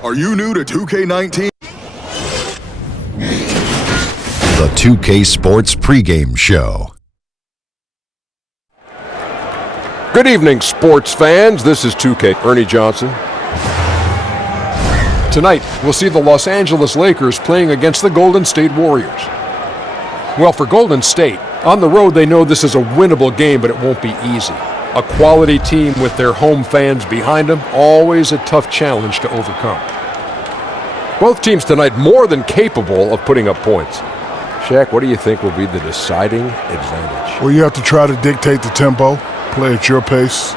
Are you new to 2K19? The 2K Sports pregame show. Good evening, sports fans. This is 2K. Ernie Johnson. Tonight, we'll see the Los Angeles Lakers playing against the Golden State Warriors. Well, for Golden State, on the road they know this is a winnable game, but it won't be easy. A quality team with their home fans behind them, always a tough challenge to overcome. Both teams tonight more than capable of putting up points. Shaq, what do you think will be the deciding advantage? Well, you have to try to dictate the tempo, play at your pace.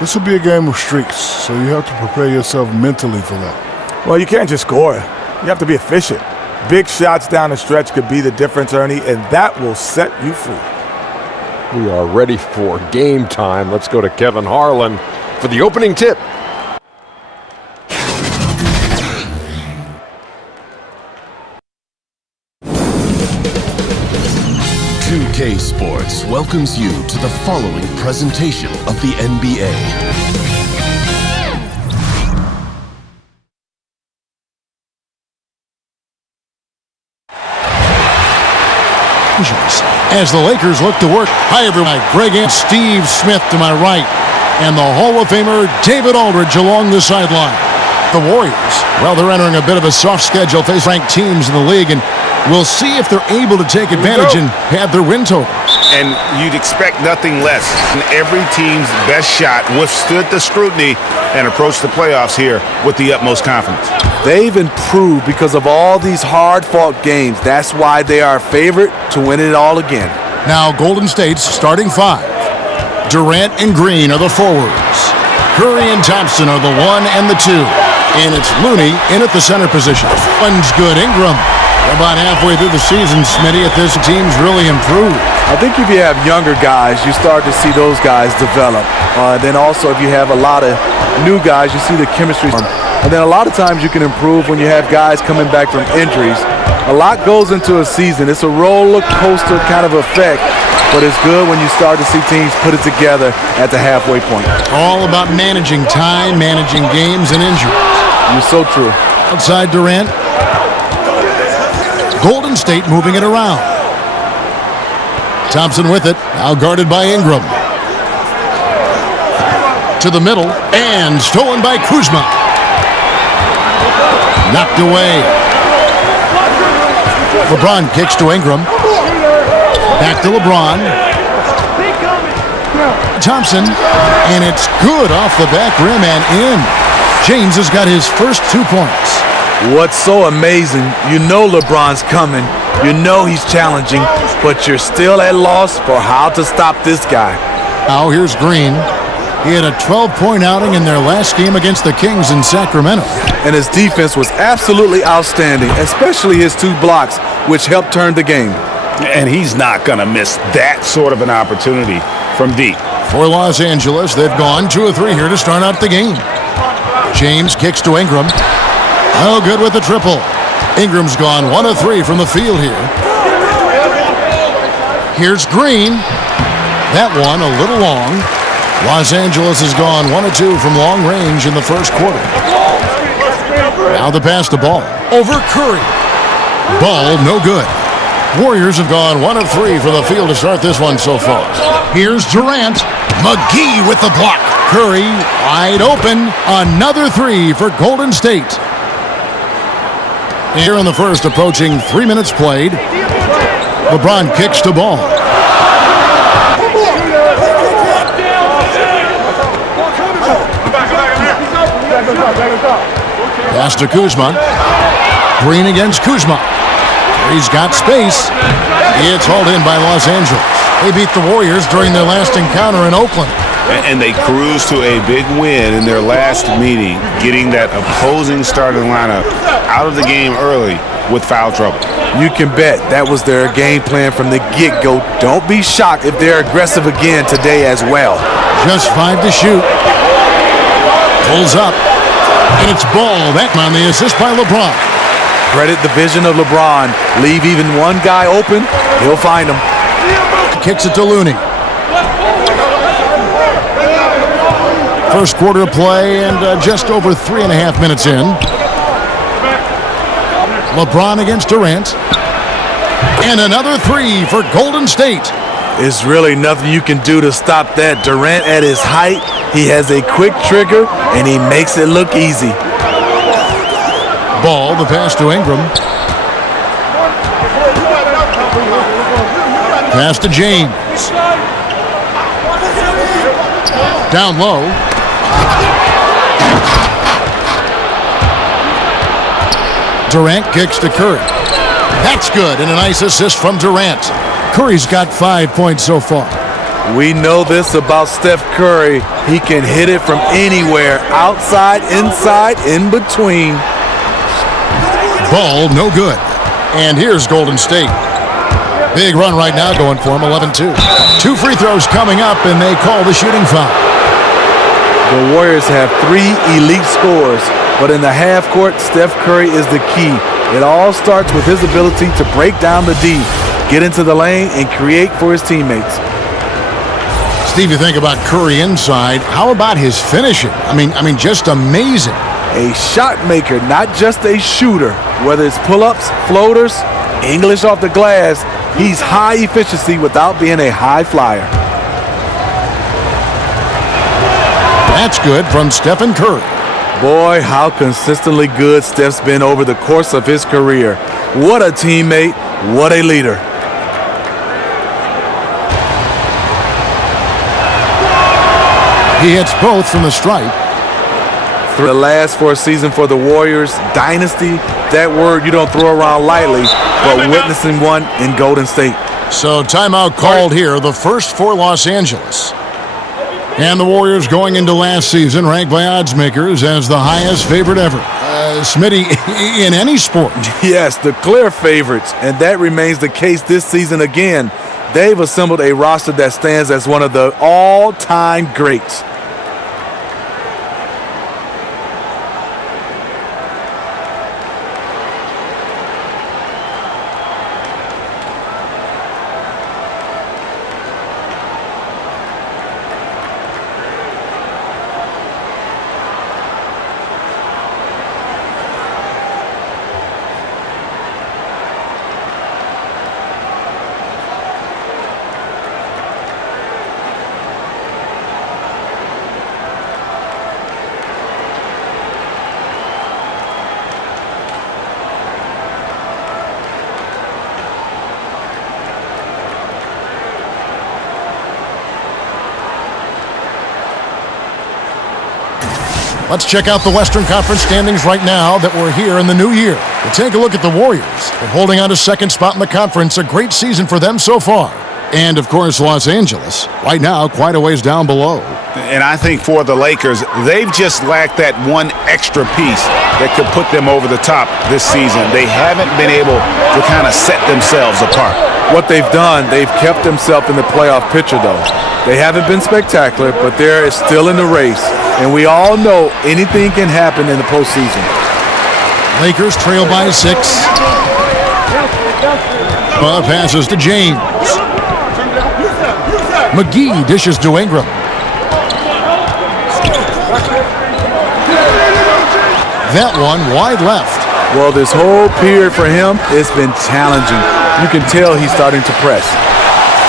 This will be a game of streaks, so you have to prepare yourself mentally for that. Well, you can't just score. You have to be efficient. Big shots down the stretch could be the difference, Ernie, and that will set you free. We are ready for game time. Let's go to Kevin Harlan for the opening tip. K Sports welcomes you to the following presentation of the NBA. As the Lakers look to work, hi everyone, Greg and Steve Smith to my right, and the Hall of Famer David Aldridge along the sideline. The Warriors, well, they're entering a bit of a soft schedule, face ranked teams in the league, and we'll see if they're able to take advantage and have their win total. And you'd expect nothing less. Every team's best shot withstood the scrutiny and approached the playoffs here with the utmost confidence. They've improved because of all these hard-fought games. That's why they are a favorite to win it all again. Now Golden State's starting five. Durant and Green are the forwards. Curry and Thompson are the 1 and the 2. And it's Looney in at the center position. One's good. Ingram. About halfway through the season, Smitty, if this team's really improved. I think if you have younger guys, you start to see those guys develop. Then also if you have a lot of new guys, you see the chemistry. And then a lot of times you can improve when you have guys coming back from injuries. A lot goes into a season. It's a roller coaster kind of effect, but it's good when you start to see teams put it together at the halfway point. All about managing time, managing games, and injuries. You're so true. Outside Durant. Golden State moving it around. Thompson with it, now guarded by Ingram. To the middle, and stolen by Kuzma. Knocked away. LeBron kicks to Ingram. Back to LeBron. Thompson, and it's good off the back rim and in. James has got his first 2 points. What's so amazing, you know LeBron's coming, you know he's challenging, but you're still at loss for how to stop this guy. Now here's Green. He had a 12-point outing in their last game against the Kings in Sacramento. And his defense was absolutely outstanding, especially his 2 blocks, which helped turn the game. And he's not going to miss that sort of an opportunity from deep. For Los Angeles, they've gone 2 of 3 here to start out the game. James kicks to Ingram. Oh, good with the triple. Ingram's gone 1 of 3 from the field here. Here's Green. That one a little long. Los Angeles has gone 1 of 2 from long range in the first quarter. Now the pass to Ball. Over Curry. Ball no good. Warriors have gone 1 of 3 from the field to start this one so far. Here's Durant. McGee with the block. Curry wide open. Another 3 for Golden State. Here in the first, approaching 3 minutes played. LeBron kicks to Ball. Pass to Kuzma. Green against Kuzma. He's got space. It's hauled in by Los Angeles. They beat the Warriors during their last encounter in Oakland. And they cruised to a big win in their last meeting, getting that opposing starting lineup out of the game early with foul trouble. You can bet that was their game plan from the get-go. Don't be shocked if they're aggressive again today as well. Just 5 to shoot. Pulls up. And it's Ball. That on the assist by LeBron. Credit the vision of LeBron. Leave even one guy open, he'll find him. Kicks it to Looney. First quarter of play and just over 3.5 minutes in. LeBron against Durant. And another three for Golden State. It's really nothing you can do to stop that. Durant at his height, he has a quick trigger, and he makes it look easy. Ball, the pass to Ingram. Pass to James. Down low. Durant kicks to Curry. That's good, and a nice assist from Durant. Curry's got 5 points so far. We know this about Steph Curry. He can hit it from anywhere, outside, inside, in between. Ball, no good. And here's Golden State. Big run right now going for him, 11-2. 2 free throws coming up, and they call the shooting foul. The Warriors have 3 elite scorers, but in the half court, Steph Curry is the key. It all starts with his ability to break down the D, get into the lane, and create for his teammates. Steve, you think about Curry inside. How about his finishing? I mean, just amazing. A shot maker, not just a shooter. Whether it's pull-ups, floaters, English off the glass, he's high efficiency without being a high flyer. That's good from Stephen Curry. Boy, how consistently good Steph's been over the course of his career. What a teammate, what a leader. He hits both from the stripe. Through the last 4 seasons for the Warriors, dynasty, that word you don't throw around lightly, but witnessing one in Golden State. So timeout called here, the first for Los Angeles. And the Warriors going into last season ranked by odds makers as the highest favorite ever. Smitty, in any sport. Yes, the clear favorites, and that remains the case this season again. They've assembled a roster that stands as one of the all-time greats. Let's check out the Western Conference standings right now that we're here in the new year. We'll take a look at the Warriors. They're holding on to second spot in the conference. A great season for them so far. And, of course, Los Angeles, right now, quite a ways down below. And I think for the Lakers, they've just lacked that one extra piece that could put them over the top this season. They haven't been able to kind of set themselves apart. What they've done, they've kept themselves in the playoff picture, though. They haven't been spectacular, but they're still in the race. And we all know anything can happen in the postseason. Lakers trail by 6. Passes to James. McGee dishes to Ingram. That one wide left. Well, this whole period for him, it's been challenging. You can tell he's starting to press.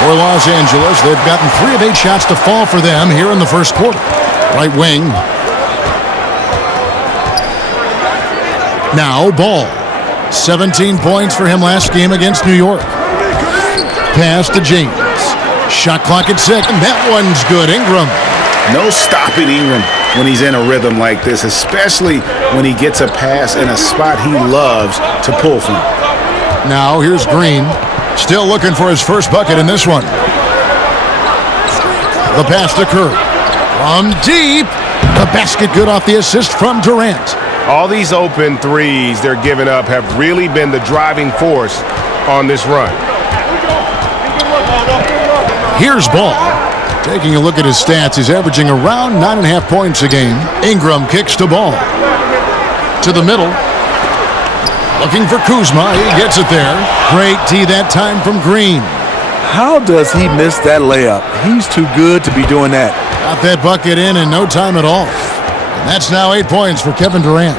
For Los Angeles, they've gotten 3 of 8 shots to fall for them here in the first quarter. Right wing. Now Ball. 17 points for him last game against New York. Pass to James. Shot clock at 6, and that one's good. Ingram. No stopping Ingram when he's in a rhythm like this, especially when he gets a pass in a spot he loves to pull from. Now here's Green. Still looking for his first bucket in this one. The pass to Curry. From deep. The basket good off the assist from Durant. All these open threes they're giving up have really been the driving force on this run. Here's Ball. Taking a look at his stats, he's averaging around 9.5 points a game. Ingram kicks to Ball. To the middle. Looking for Kuzma. He gets it there. Great tee that time from Green. How does he miss that layup? He's too good to be doing that. Got that bucket in no time at all. And that's now 8 points for Kevin Durant.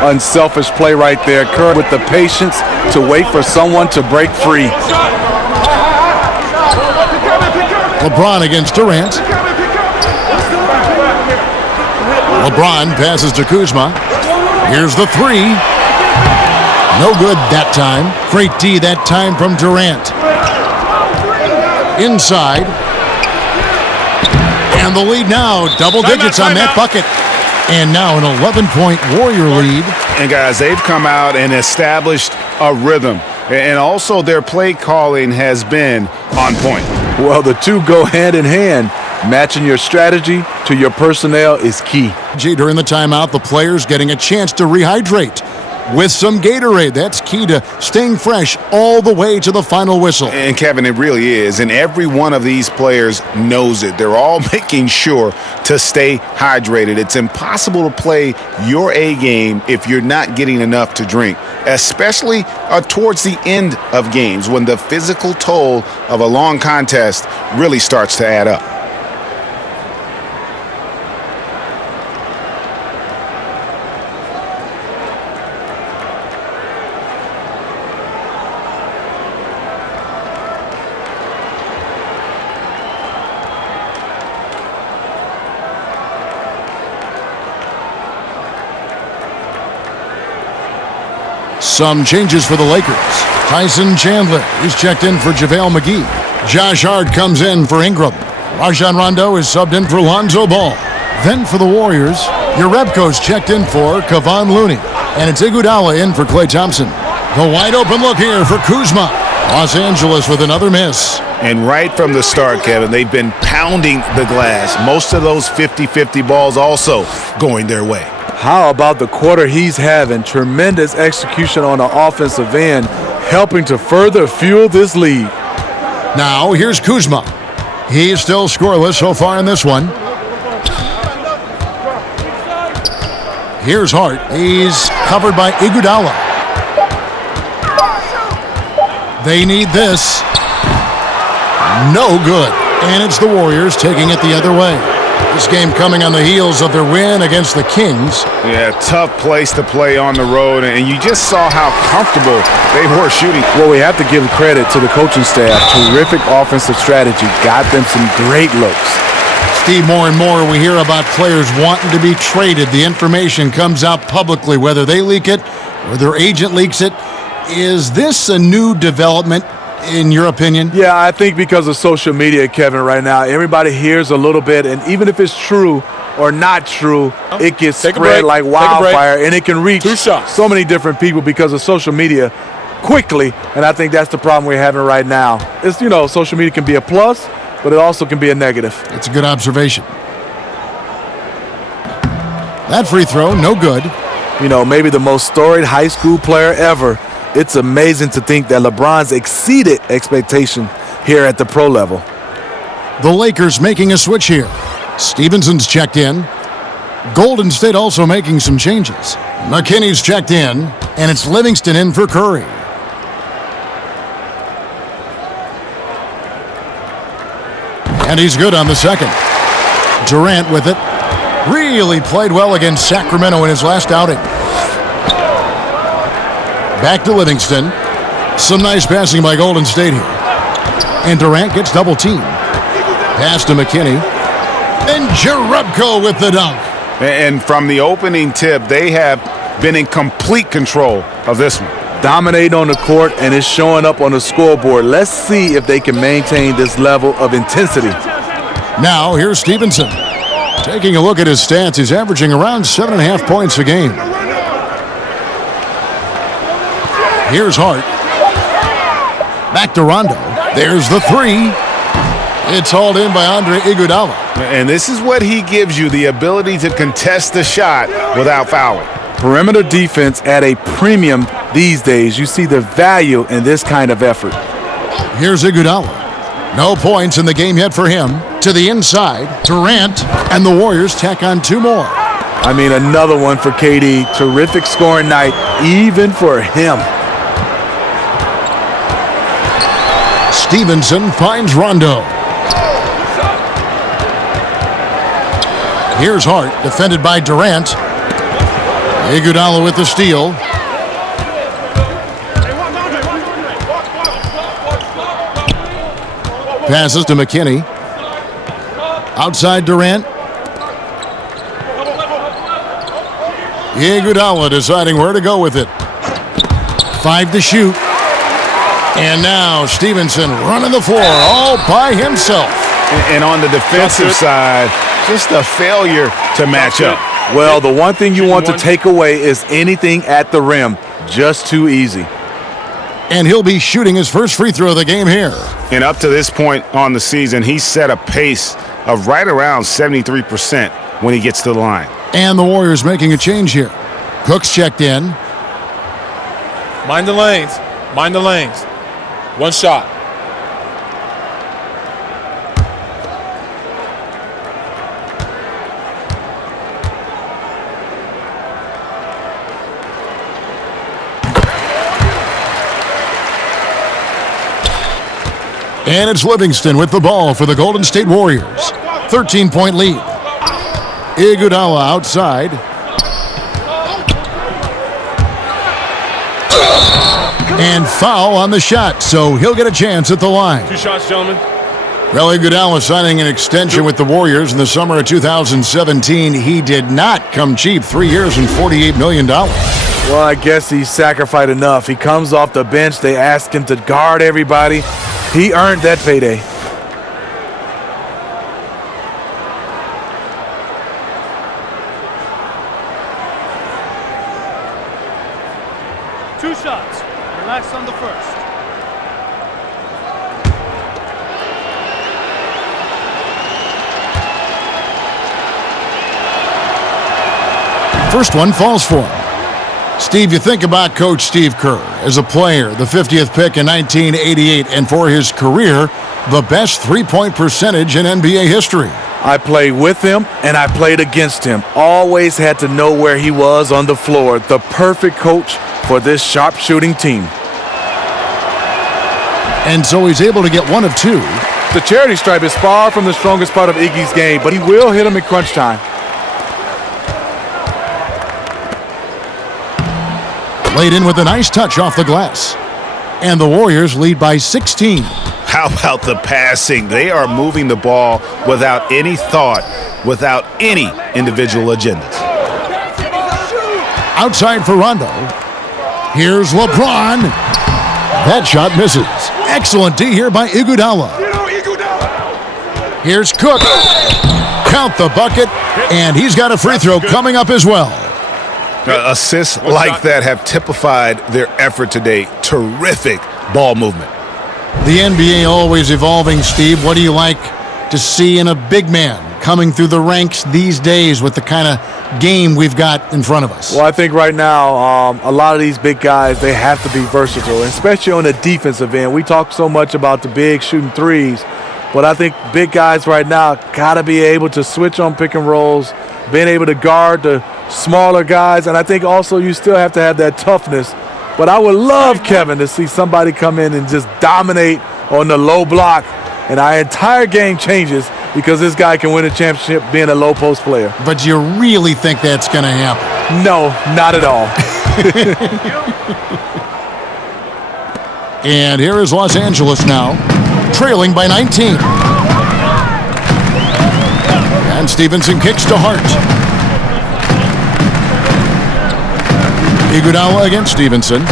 unselfish play right there. Curry with the patience to wait for someone to break free. LeBron against Durant. LeBron passes to Kuzma. Here's the three. No good that time. Great D that time from Durant. Inside. And the lead now, double digits on that bucket. And now an 11-point Warrior lead. And guys, they've come out and established a rhythm. And also their play calling has been on point. Well, the two go hand in hand. Matching your strategy to your personnel is key. During the timeout, the players getting a chance to rehydrate with some Gatorade. That's key to staying fresh all the way to the final whistle. And Kevin, it really is. And every one of these players knows it. They're all making sure to stay hydrated. It's impossible to play your A game if you're not getting enough to drink, especially towards the end of games when the physical toll of a long contest really starts to add up. Some changes for the Lakers. Tyson Chandler is checked in for JaVale McGee. Josh Hart comes in for Ingram. Rajon Rondo is subbed in for Lonzo Ball. Then for the Warriors, Jerebko's checked in for Kevon Looney. And it's Iguodala in for Klay Thompson. The wide open look here for Kuzma. Los Angeles with another miss. And right from the start, Kevin, they've been pounding the glass. Most of those 50-50 balls also going their way. How about the quarter he's having? Tremendous execution on the offensive end, helping to further fuel this lead. Now, here's Kuzma. He's still scoreless so far in this one. Here's Hart. He's covered by Iguodala. They need this. No good. And it's the Warriors taking it the other way. This game coming on the heels of their win against the Kings. Yeah, tough place to play on the road, and you just saw how comfortable they were shooting. Well, we have to give credit to the coaching staff. Terrific offensive strategy. Got them some great looks. Steve, more and more we hear about players wanting to be traded. The information comes out publicly, whether they leak it or their agent leaks it. Is this a new development, in your opinion? Yeah, I think because of social media, Kevin, right now, everybody hears a little bit, and even if it's true or not true, it gets spread like wildfire, and it can reach so many different people because of social media quickly, and I think that's the problem we're having right now. It's, social media can be a plus, but it also can be a negative. It's a good observation. That free throw, no good. Maybe the most storied high school player ever. It's amazing to think that LeBron's exceeded expectation here at the pro level. The Lakers making a switch here. Stevenson's checked in. Golden State also making some changes. McKinney's checked in, and it's Livingston in for Curry. And he's good on the second. Durant with it. Really played well against Sacramento in his last outing. Back to Livingston. Some nice passing by Golden State here. And Durant gets double teamed. Pass to McKinney. And Jerebko with the dunk. And from the opening tip, they have been in complete control of this one. Dominating on the court, and it's showing up on the scoreboard. Let's see if they can maintain this level of intensity. Now, here's Stevenson. Taking a look at his stats, he's averaging around 7.5 points a game. Here's Hart. Back to Rondo. There's the three. It's hauled in by Andre Iguodala. And this is what he gives you, the ability to contest the shot without fouling. Perimeter defense at a premium these days. You see the value in this kind of effort. Here's Iguodala. No points in the game yet for him. To the inside, Durant, and the Warriors tack on two more. Another one for KD. Terrific scoring night, even for him. Stevenson finds Rondo. Here's Hart, defended by Durant. Iguodala with the steal. Passes to McKinney. Outside Durant. Iguodala deciding where to go with it. 5 to shoot. And now Stevenson running the floor all by himself. And on the defensive side, just a failure to match up. Well, the one thing you want to take away is anything at the rim. Just too easy. And he'll be shooting his first free throw of the game here. And up to this point on the season, he's set a pace of right around 73% when he gets to the line. And the Warriors making a change here. Cook's checked in. Mind the lanes. Mind the lanes. One shot. And it's Livingston with the ball for the Golden State Warriors. 13-point lead. Iguodala outside. And foul on the shot, so he'll get a chance at the line. 2 shots, gentlemen. Well, Iguodala signing an extension with the Warriors in the summer of 2017. He did not come cheap. 3 years and $48 million. Well, I guess he sacrificed enough. He comes off the bench. They ask him to guard everybody. He earned that payday. Two shots. Relax on the first. First one falls for him. Steve, you think about Coach Steve Kerr as a player, the 50th pick in 1988, and for his career, the best three-point percentage in NBA history. I played with him and I played against him. Always had to know where he was on the floor. The perfect coach for this sharpshooting team. And so he's able to get 1 of 2. The charity stripe is far from the strongest part of Iggy's game, but he will hit him in crunch time. Laid in with a nice touch off the glass. And the Warriors lead by 16. How about the passing? They are moving the ball without any thought, without any individual agendas. Outside for Rondo. Here's LeBron. That shot misses. Excellent D here by Iguodala. Here's Cook. Count the bucket. And he's got a free throw coming up as well. Assists like that have typified their effort today. Terrific ball movement. The NBA always evolving, Steve. What do you like to see in a big man coming through the ranks these days with the kind of game we've got in front of us? Well, I think right now a lot of these big guys, they have to be versatile, especially on the defensive end. We talk so much about the big shooting threes, but I think big guys right now got to be able to switch on pick and rolls, being able to guard the smaller guys, and I think also you still have to have that toughness. But I would love, Kevin, to see somebody come in and just dominate on the low block, and our entire game changes because this guy can win a championship being a low post player. But you really think that's going to happen? No, not at all. And here is Los Angeles now, trailing by 19. And Stevenson kicks to Hart. Iguodala against Stevenson.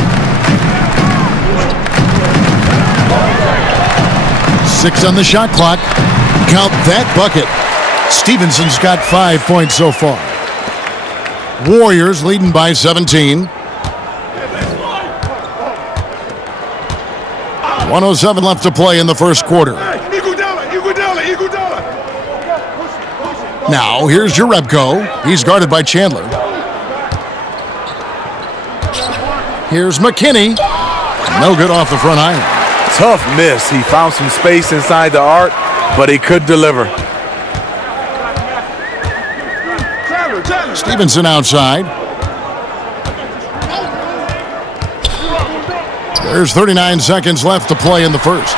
6 on the shot clock. Count that bucket. Stevenson's got 5 points so far. Warriors leading by 17. 1:07 left to play in the first quarter. Now here's Jerebko. He's guarded by Chandler. Here's McKinney. No good off the front iron. Tough miss. He found some space inside the arc, but he could deliver. Stevenson outside. There's 39 seconds left to play in the first.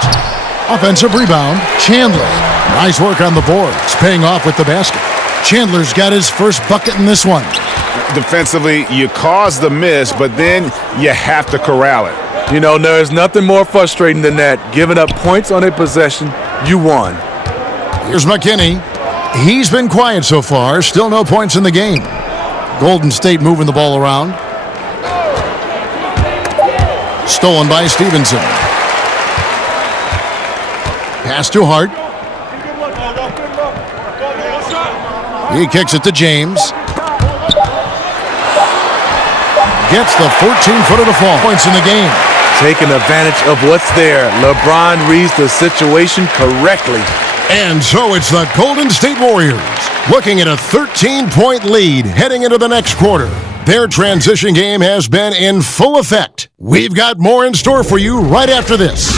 Offensive rebound. Chandler. Nice work on the boards, paying off with the basket. Chandler's got his first bucket in this one. defensively. You cause the miss, but then you have to corral it. You know, there's nothing more frustrating than that. Giving up points on a possession, you won. Here's McKinney. He's been quiet so far. Still no points in the game. Golden State moving the ball around. Stolen by Stevenson. Pass to Hart. He kicks it to James. Gets the 14-footer to fall. Points in the game. Taking advantage of what's there. LeBron reads the situation correctly. And so it's the Golden State Warriors looking at a 13-point lead heading into the next quarter. Their transition game has been in full effect. We've got more in store for you right after this.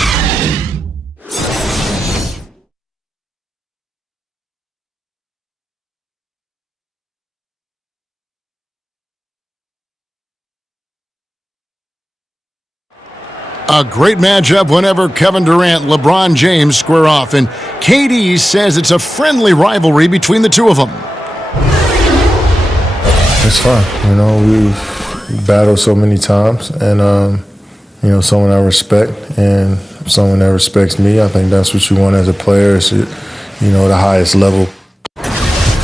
A great matchup whenever Kevin Durant, LeBron James square off, and KD says it's a friendly rivalry between the two of them. It's fun. You know, we've battled so many times, and, you know, someone I respect and someone that respects me. I think that's what you want as a player is, you know, the highest level.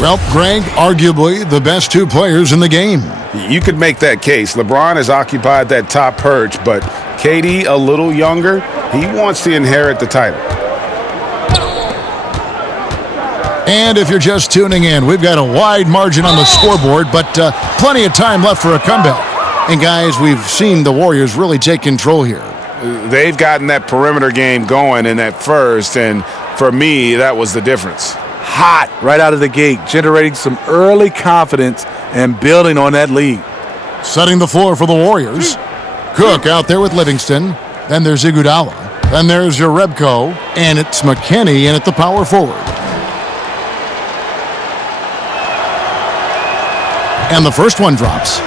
Well, Greg, arguably the best two players in the game. You could make that case. LeBron has occupied that top perch, but KD, a little younger, he wants to inherit the title. And if you're just tuning in, we've got a wide margin on the scoreboard, but plenty of time left for a comeback. And guys, we've seen the Warriors really take control here. They've gotten that perimeter game going in that first, and for me, that was the difference. Hot right out of the gate, generating some early confidence and building on that lead. Setting the floor for the Warriors. Cook out there with Livingston. Then there's Iguodala. Then there's Jerebko. And it's McKinney in at the power forward. And the first one drops.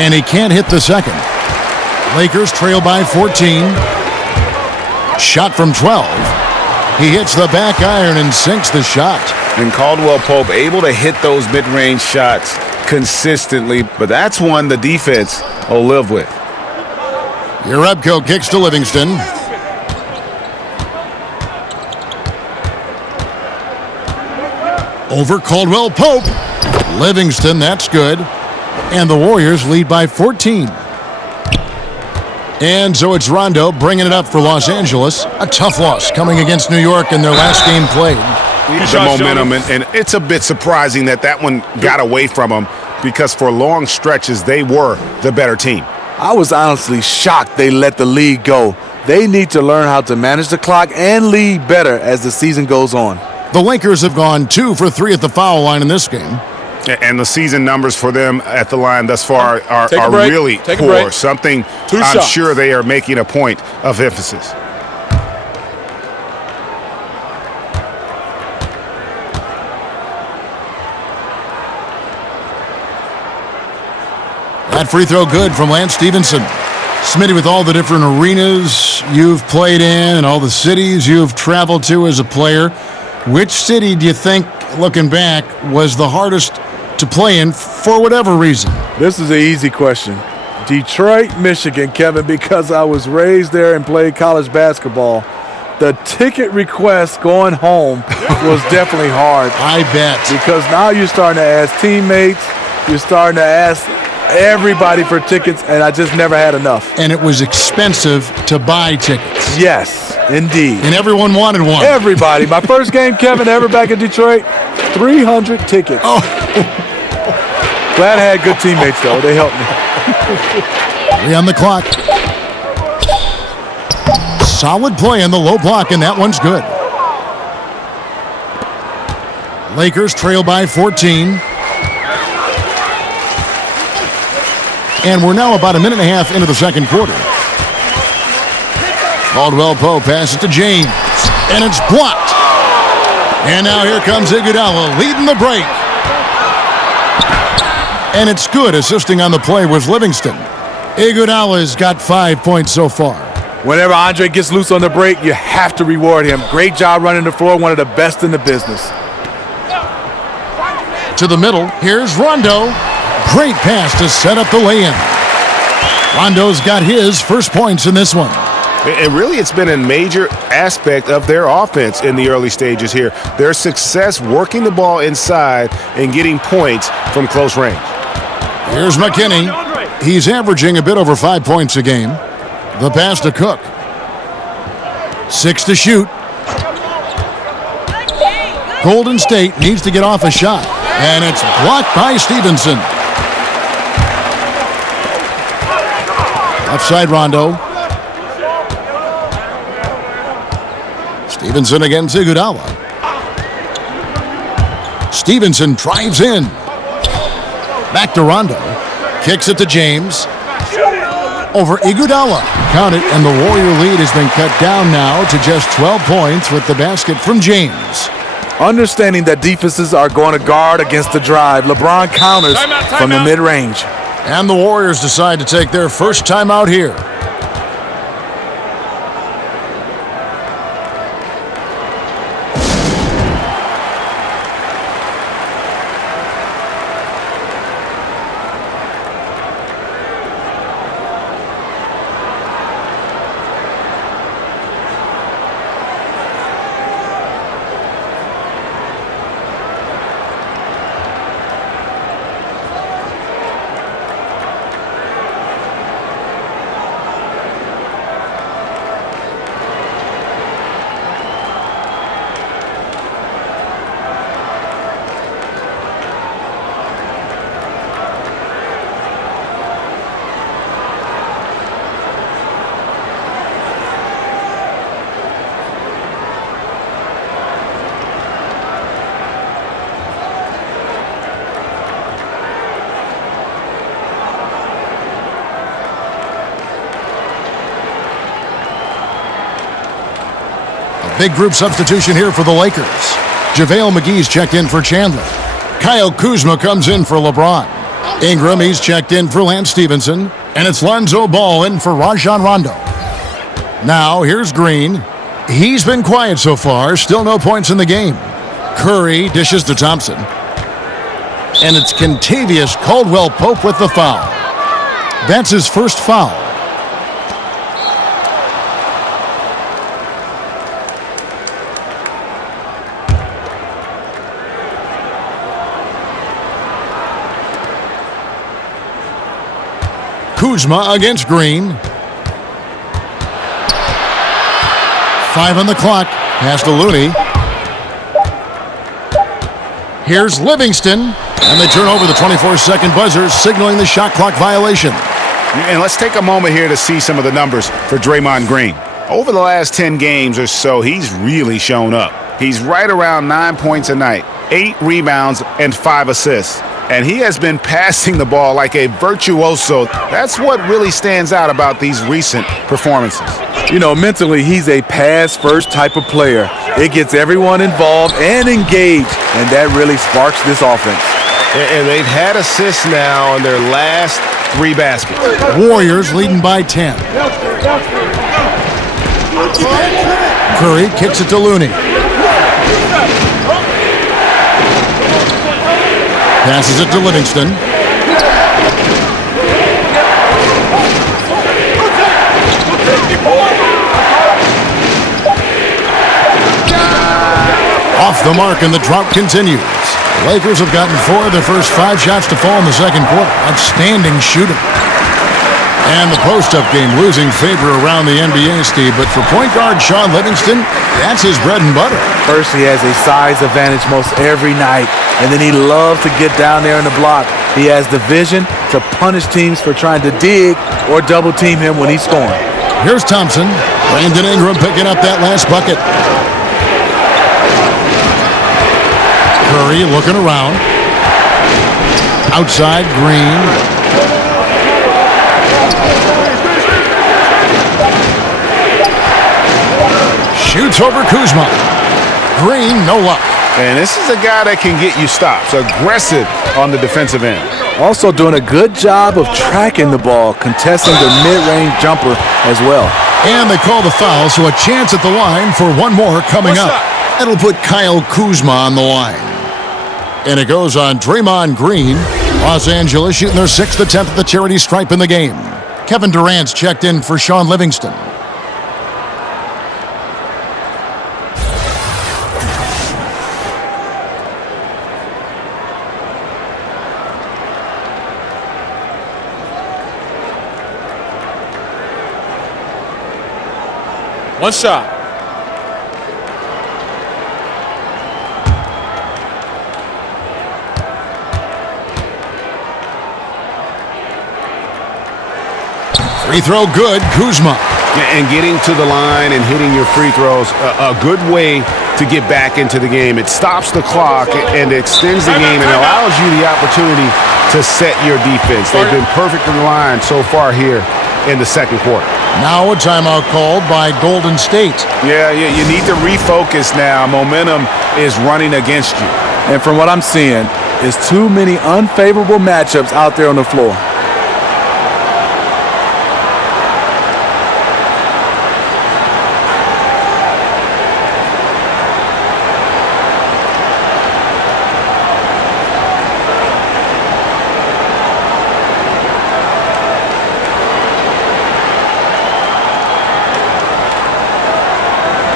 And he can't hit the second. Lakers trail by 14. Shot from 12. He hits the back iron and sinks the shot. And Caldwell Pope able to hit those mid-range shots consistently, but that's one the defense will live with. Jerebko kicks to Livingston. Over Caldwell Pope. Livingston, that's good. And the Warriors lead by 14. And so it's Rondo bringing it up for Los Angeles. A tough loss coming against New York in their last game played. The momentum, and it's a bit surprising that that one got away from them because for long stretches they were the better team. I was honestly shocked they let the lead go. They need to learn how to manage the clock and lead better as the season goes on. The Lakers have gone 2 for 3 at the foul line in this game. And the season numbers for them at the line thus far are really poor. Something I'm sure they are making a point of emphasis. That free throw good from Lance Stevenson. Smitty, with all the different arenas you've played in and all the cities you've traveled to as a player, which city do you think, looking back, was the hardest to play in for whatever reason? This is an easy question. Detroit, Michigan, Kevin, because I was raised there and played college basketball. The ticket request going home was definitely hard. I bet. Because now you're starting to ask teammates, you're starting to ask everybody for tickets, and I just never had enough. And it was expensive to buy tickets. Yes, indeed. And everyone wanted one. Everybody. My first game, Kevin, ever back in Detroit, 300 tickets. Oh. Glad I had good teammates, though. They helped me. 3 on the clock. Solid play in the low block, and that one's good. Lakers trail by 14. And we're now about a minute and a half into the second quarter. Caldwell Pope passes to James. And it's blocked. And now here comes Iguodala leading the break. And it's good. Assisting on the play was Livingston. Iguodala's got 5 points so far. Whenever Andre gets loose on the break, you have to reward him. Great job running the floor, one of the best in the business. To the middle, here's Rondo. Great pass to set up the lay-in. Rondo's got his first points in this one. And really, it's been a major aspect of their offense in the early stages here. Their success working the ball inside and getting points from close range. Here's McKinney. He's averaging a bit over 5 points a game. The pass to Cook. 6 to shoot. Golden State needs to get off a shot. And it's blocked by Stevenson. Offside Rondo. Stevenson against Iguodala. Stevenson drives in. Back to Rondo. Kicks it to James. Over Iguodala. Count it, and the Warrior lead has been cut down now to just 12 points with the basket from James. Understanding that defenses are going to guard against the drive, LeBron counters from the mid-range. And the Warriors decide to take their first timeout here. Big group substitution here for the Lakers. JaVale McGee's checked in for Chandler. Kyle Kuzma comes in for LeBron. Ingram, he's checked in for Lance Stevenson. And it's Lonzo Ball in for Rajon Rondo. Now, here's Green. He's been quiet so far. Still no points in the game. Curry dishes to Thompson. And it's Kentavious Caldwell-Pope with the foul. That's his first foul. Kuzma against Green. 5 on the clock. Pass to Looney. Here's Livingston. And they turn over the 24-second buzzer, signaling the shot clock violation. And let's take a moment here to see some of the numbers for Draymond Green. Over the last 10 games or so, he's really shown up. He's right around 9 points a night, 8 rebounds, and 5 assists. And he has been passing the ball like a virtuoso. That's what really stands out about these recent performances. You know, mentally, he's a pass-first type of player. It gets everyone involved and engaged, and that really sparks this offense. And they've had assists now on their last 3 baskets. Warriors leading by 10. Curry kicks it to Looney. Passes it to Livingston. Off the mark, and the drought continues. The Lakers have gotten 4 of their first 5 shots to fall in the second quarter. Outstanding shooting. And the post-up game losing favor around the NBA, Steve. But for point guard Sean Livingston, that's his bread and butter. First, he has a size advantage most every night. And then he loves to get down there in the block. He has the vision to punish teams for trying to dig or double team him when he's scoring. Here's Thompson. Brandon Ingram picking up that last bucket. Curry looking around. Outside, Green. Shoots over Kuzma. Green, no luck. And this is a guy that can get you stops, aggressive on the defensive end. Also doing a good job of tracking the ball, contesting the mid-range jumper as well. And they call the foul, so a chance at the line for one more coming up. That'll put Kyle Kuzma on the line. And it goes on Draymond Green. Los Angeles shooting their 6th attempt at the charity stripe in the game. Kevin Durant's checked in for Sean Livingston. One shot. Free throw good, Kuzma. And getting to the line and hitting your free throws, a good way to get back into the game. It stops the clock and extends the game and allows you the opportunity to set your defense. They've been perfectly aligned so far here in the second quarter. Now a timeout called by Golden State. Yeah, you need to refocus now. Momentum is running against you. And from what I'm seeing, is too many unfavorable matchups out there on the floor.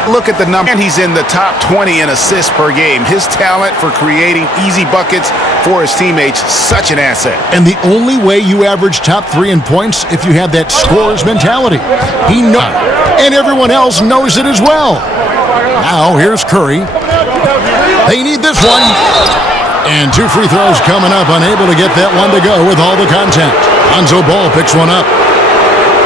Look at the number. And he's in the top 20 in assists per game. His talent for creating easy buckets for his teammates, such an asset. And the only way you average top 3 in points if you have that scorer's mentality. He knows, and everyone else knows it as well. Now here's Curry. They need this one. And 2 free throws coming up, unable to get that one to go with all the contact. Lonzo Ball picks one up.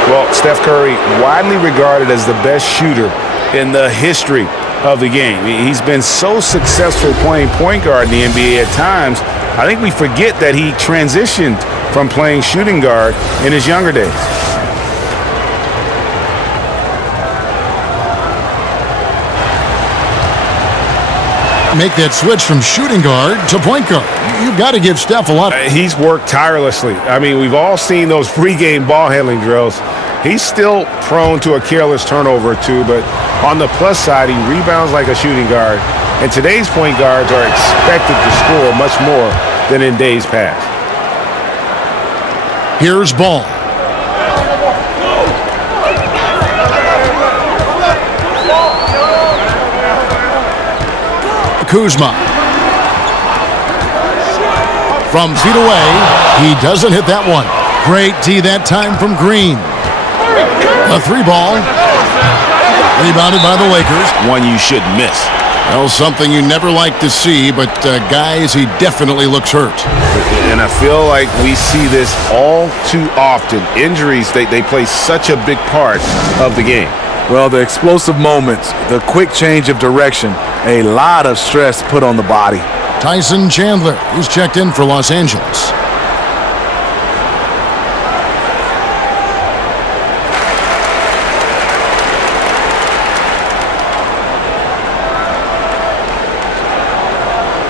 Well, Steph Curry, widely regarded as the best shooter in the history of the game. He's been so successful playing point guard in the NBA at times, I think we forget that he transitioned from playing shooting guard in his younger days. Make that switch from shooting guard to point guard. You've got to give Steph a lot. He's worked tirelessly. I mean, we've all seen those pregame ball handling drills. He's still prone to a careless turnover or two, but on the plus side, he rebounds like a shooting guard. And today's point guards are expected to score much more than in days past. Here's Ball. Kuzma. From feet away, he doesn't hit that one. Great D that time from Green. A 3-ball. Rebounded by the Lakers. One you shouldn't miss. Well, something you never like to see, but guys, he definitely looks hurt. And I feel like we see this all too often. Injuries, they play such a big part of the game. Well, the explosive moments, the quick change of direction, a lot of stress put on the body. Tyson Chandler, who's checked in for Los Angeles.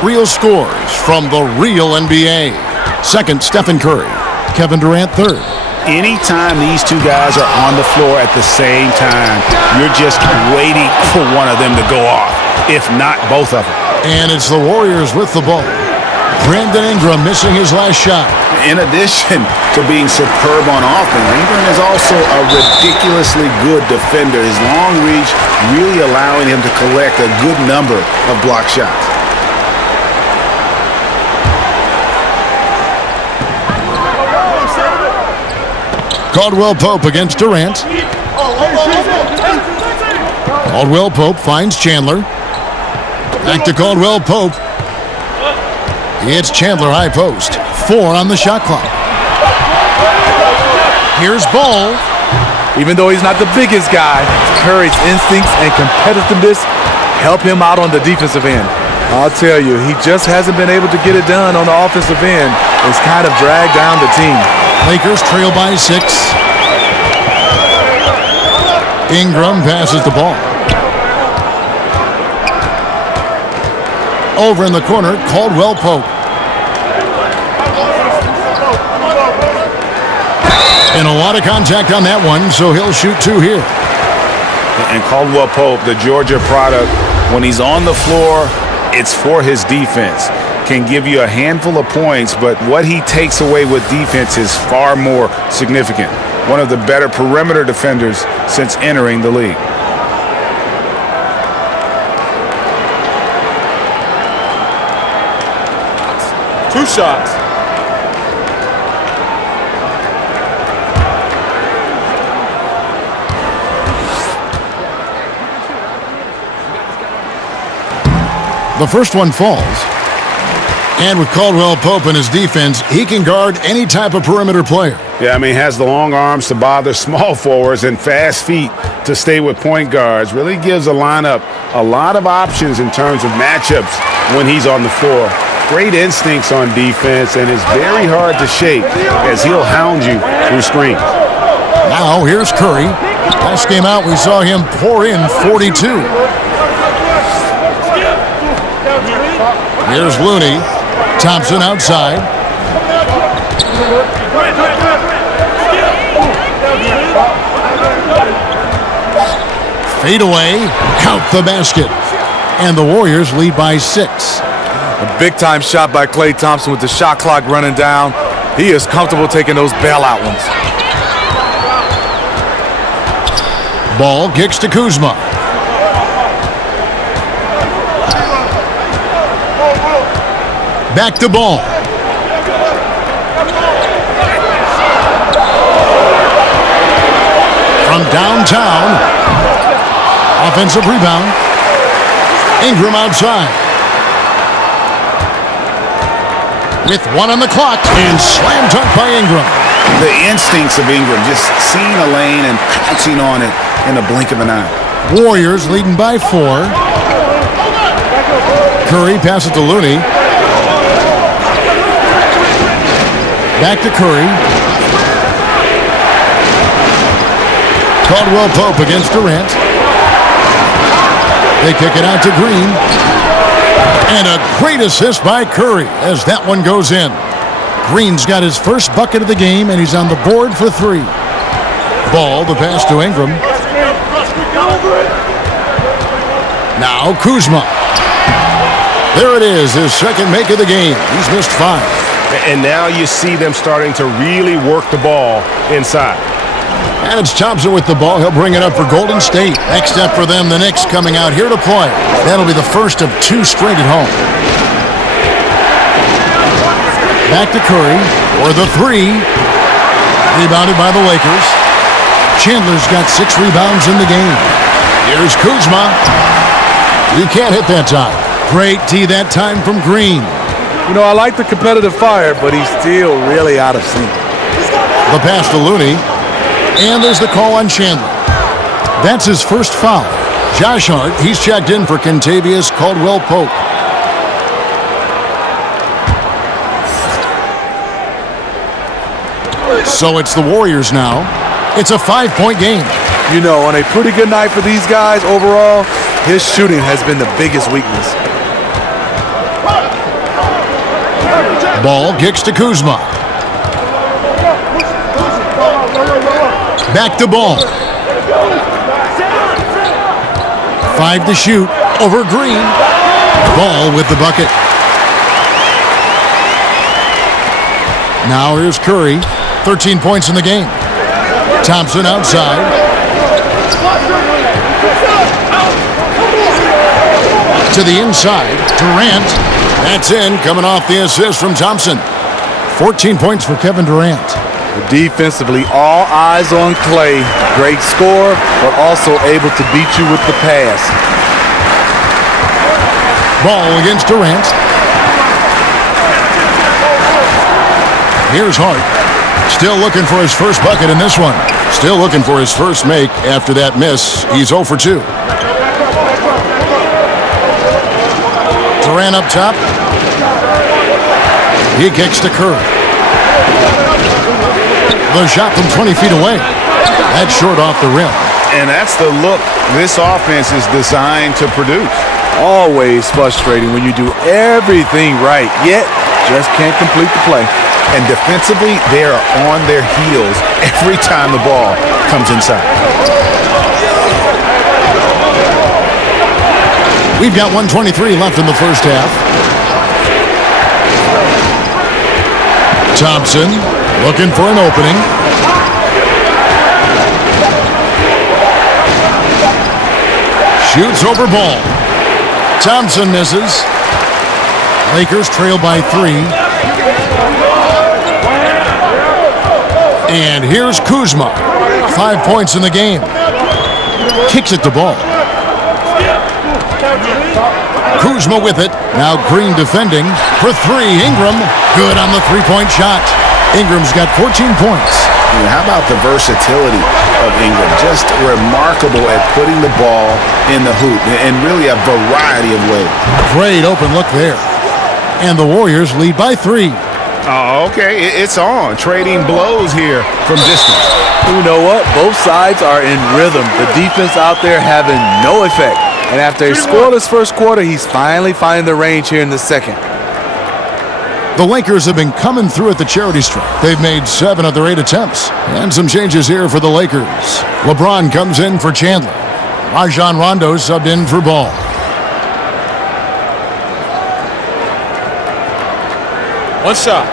Real scores from the real NBA. Second, Stephen Curry. Kevin Durant, third. Anytime these two guys are on the floor at the same time, you're just waiting for one of them to go off, if not both of them. And it's the Warriors with the ball. Brandon Ingram missing his last shot. In addition to being superb on offense, Ingram is also a ridiculously good defender. His long reach really allowing him to collect a good number of block shots. Caldwell Pope against Durant. Caldwell Pope finds Chandler. Back to Caldwell Pope. It's Chandler high post. 4 on the shot clock. Here's Ball. Even though he's not the biggest guy, Curry's instincts and competitiveness help him out on the defensive end. I'll tell you, he just hasn't been able to get it done on the offensive end. It's kind of dragged down the team. Lakers trail by 6. Ingram passes the ball. Over in the corner, Caldwell Pope. And a lot of contact on that one, so he'll shoot 2 here. And Caldwell Pope, the Georgia product, when he's on the floor, it's for his defense. Can give you a handful of points, but what he takes away with defense is far more significant. One of the better perimeter defenders since entering the league. Two shots. The first one falls. And with Caldwell Pope in his defense, he can guard any type of perimeter player. Yeah, I mean, has the long arms to bother small forwards and fast feet to stay with point guards. Really gives a lineup a lot of options in terms of matchups when he's on the floor. Great instincts on defense and is very hard to shake as he'll hound you through screens. Now here's Curry. Last game out, we saw him pour in 42. Here's Looney. Thompson outside. Fade away. Count the basket. And the Warriors lead by 6. A big-time shot by Klay Thompson with the shot clock running down. He is comfortable taking those bailout ones. Ball kicks to Kuzma. Back to Ball. From downtown. Offensive rebound. Ingram outside. With 1 on the clock. And slam dunk by Ingram. The instincts of Ingram, just seeing a lane and pouncing on it in a blink of an eye. Warriors leading by 4. Curry passes to Looney. Back to Curry. Caldwell Pope against Durant. They kick it out to Green. And a great assist by Curry as that one goes in. Green's got his first bucket of the game, and he's on the board for 3. Ball, the pass to Ingram. Now Kuzma. There it is, his second make of the game. He's missed 5. And now you see them starting to really work the ball inside. And it's Thompson with the ball. He'll bring it up for Golden State. Next step for them, the Knicks coming out here to play. That'll be the first of 2 straight at home. Back to Curry for the 3. Rebounded by the Lakers. Chandler's got 6 rebounds in the game. Here's Kuzma. He can't hit that time. Great D that time from Green. You know, I like the competitive fire, but he's still really out of sync. The pass to Looney. And there's the call on Chandler. That's his first foul. Josh Hart, he's checked in for Kentavious Caldwell Pope. So it's the Warriors now. It's a 5-point game. You know, on a pretty good night for these guys overall, his shooting has been the biggest weakness. Ball kicks to Kuzma. Back to Ball. 5 to shoot. Over Green. Ball with the bucket. Now here's Curry. 13 points in the game. Thompson outside. To the inside. Durant. That's in, coming off the assist from Thompson. 14 points for Kevin Durant. Defensively, all eyes on Klay. Great scorer, but also able to beat you with the pass. Ball against Durant. Here's Hart. Still looking for his first bucket in this one. Still looking for his first make after that miss. He's 0 for 2. Durant up top. He kicks to Curry. The shot from 20 feet away. That's short off the rim. And that's the look this offense is designed to produce. Always frustrating when you do everything right, yet just can't complete the play. And defensively, they are on their heels every time the ball comes inside. We've got 1:23 left in the first half. Thompson looking for an opening. Shoots over ball. Thompson misses. Lakers trail by 3. And here's Kuzma. 5 points in the game. Kicks it to ball. Kuzma with it. Now Green defending for 3. Ingram. Good on the three-point shot. Ingram's got 14 points. How about the versatility of Ingram? Just remarkable at putting the ball in the hoop in really a variety of ways. Great open look there. And the Warriors lead by 3. Oh, okay. It's on. Trading blows here from distance. You know what? Both sides are in rhythm. The defense out there having no effect. And after a scoreless first quarter, he's finally finding the range here in the second. The Lakers have been coming through at the charity stripe. They've made 7 of their 8 attempts. And some changes here for the Lakers. LeBron comes in for Chandler. Rajon Rondo subbed in for Ball. One shot.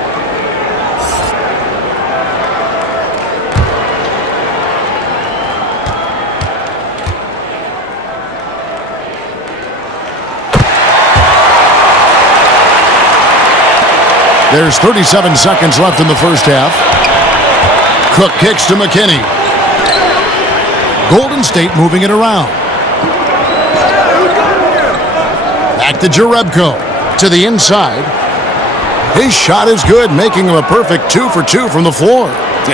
There's 37 seconds left in the first half. Cook kicks to McKinney. Golden State moving it around. Back to Jerebko. To the inside. His shot is good, making him a perfect 2 for 2 from the floor.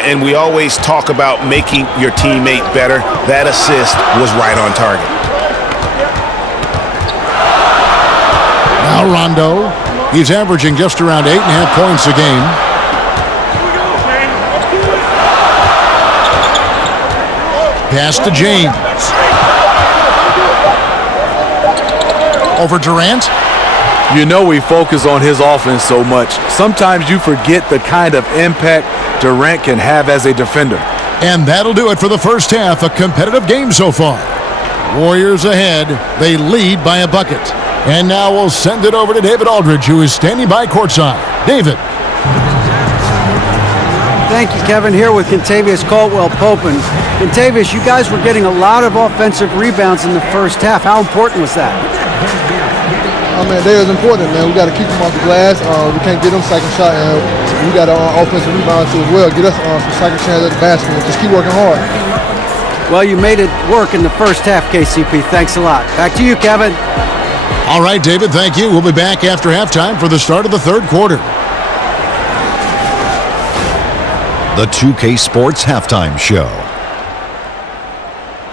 And we always talk about making your teammate better. That assist was right on target. Now Rondo. He's averaging just around 8.5 points a game. Pass to James. Over Durant. You know we focus on his offense so much. Sometimes you forget the kind of impact Durant can have as a defender. And that'll do it for the first half. A competitive game so far. Warriors ahead. They lead by a bucket. And now we'll send it over to David Aldridge, who is standing by courtside. David. Thank you, Kevin. Here with Kentavious Caldwell-Pope. And Kentavious, you guys were getting a lot of offensive rebounds in the first half. How important was that? Oh, man, that is important, man. We got to keep them off the glass. We can't get them second shot. And we got offensive rebounds too as well. Get us some second chance at the basket and just keep working hard. Well, you made it work in the first half, KCP. Thanks a lot. Back to you, Kevin. All right, David, thank you. We'll be back after halftime for the start of the third quarter. The 2K Sports Halftime Show.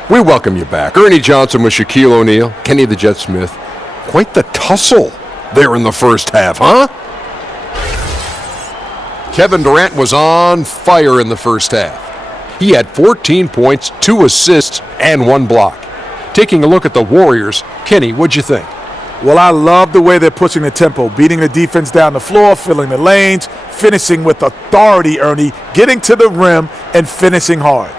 We welcome you back. Ernie Johnson with Shaquille O'Neal, Kenny the Jet Smith. Quite the tussle there in the first half, huh? Kevin Durant was on fire in the first half. He had 14 points, 2 assists, and 1 block. Taking a look at the Warriors, Kenny, what'd you think? Well, I love the way they're pushing the tempo, beating the defense down the floor, filling the lanes, finishing with authority, Ernie, getting to the rim and finishing hard.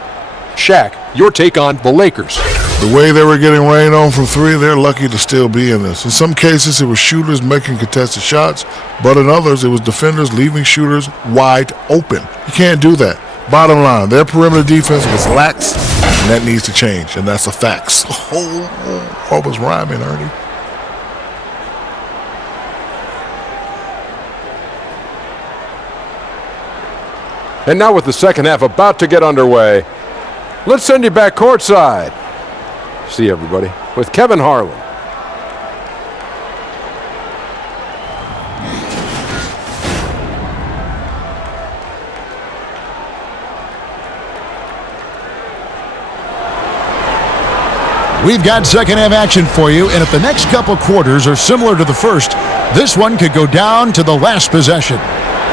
Shaq, your take on the Lakers. The way they were getting rained on from 3, they're lucky to still be in this. In some cases, it was shooters making contested shots, but in others, it was defenders leaving shooters wide open. You can't do that. Bottom line, their perimeter defense was lax, and that needs to change, and that's a fact. What was rhyming, Ernie? And now with the second half about to get underway, let's send you back courtside. See everybody with Kevin Harlan. We've got second half action for you, and if the next couple quarters are similar to the first, this one could go down to the last possession.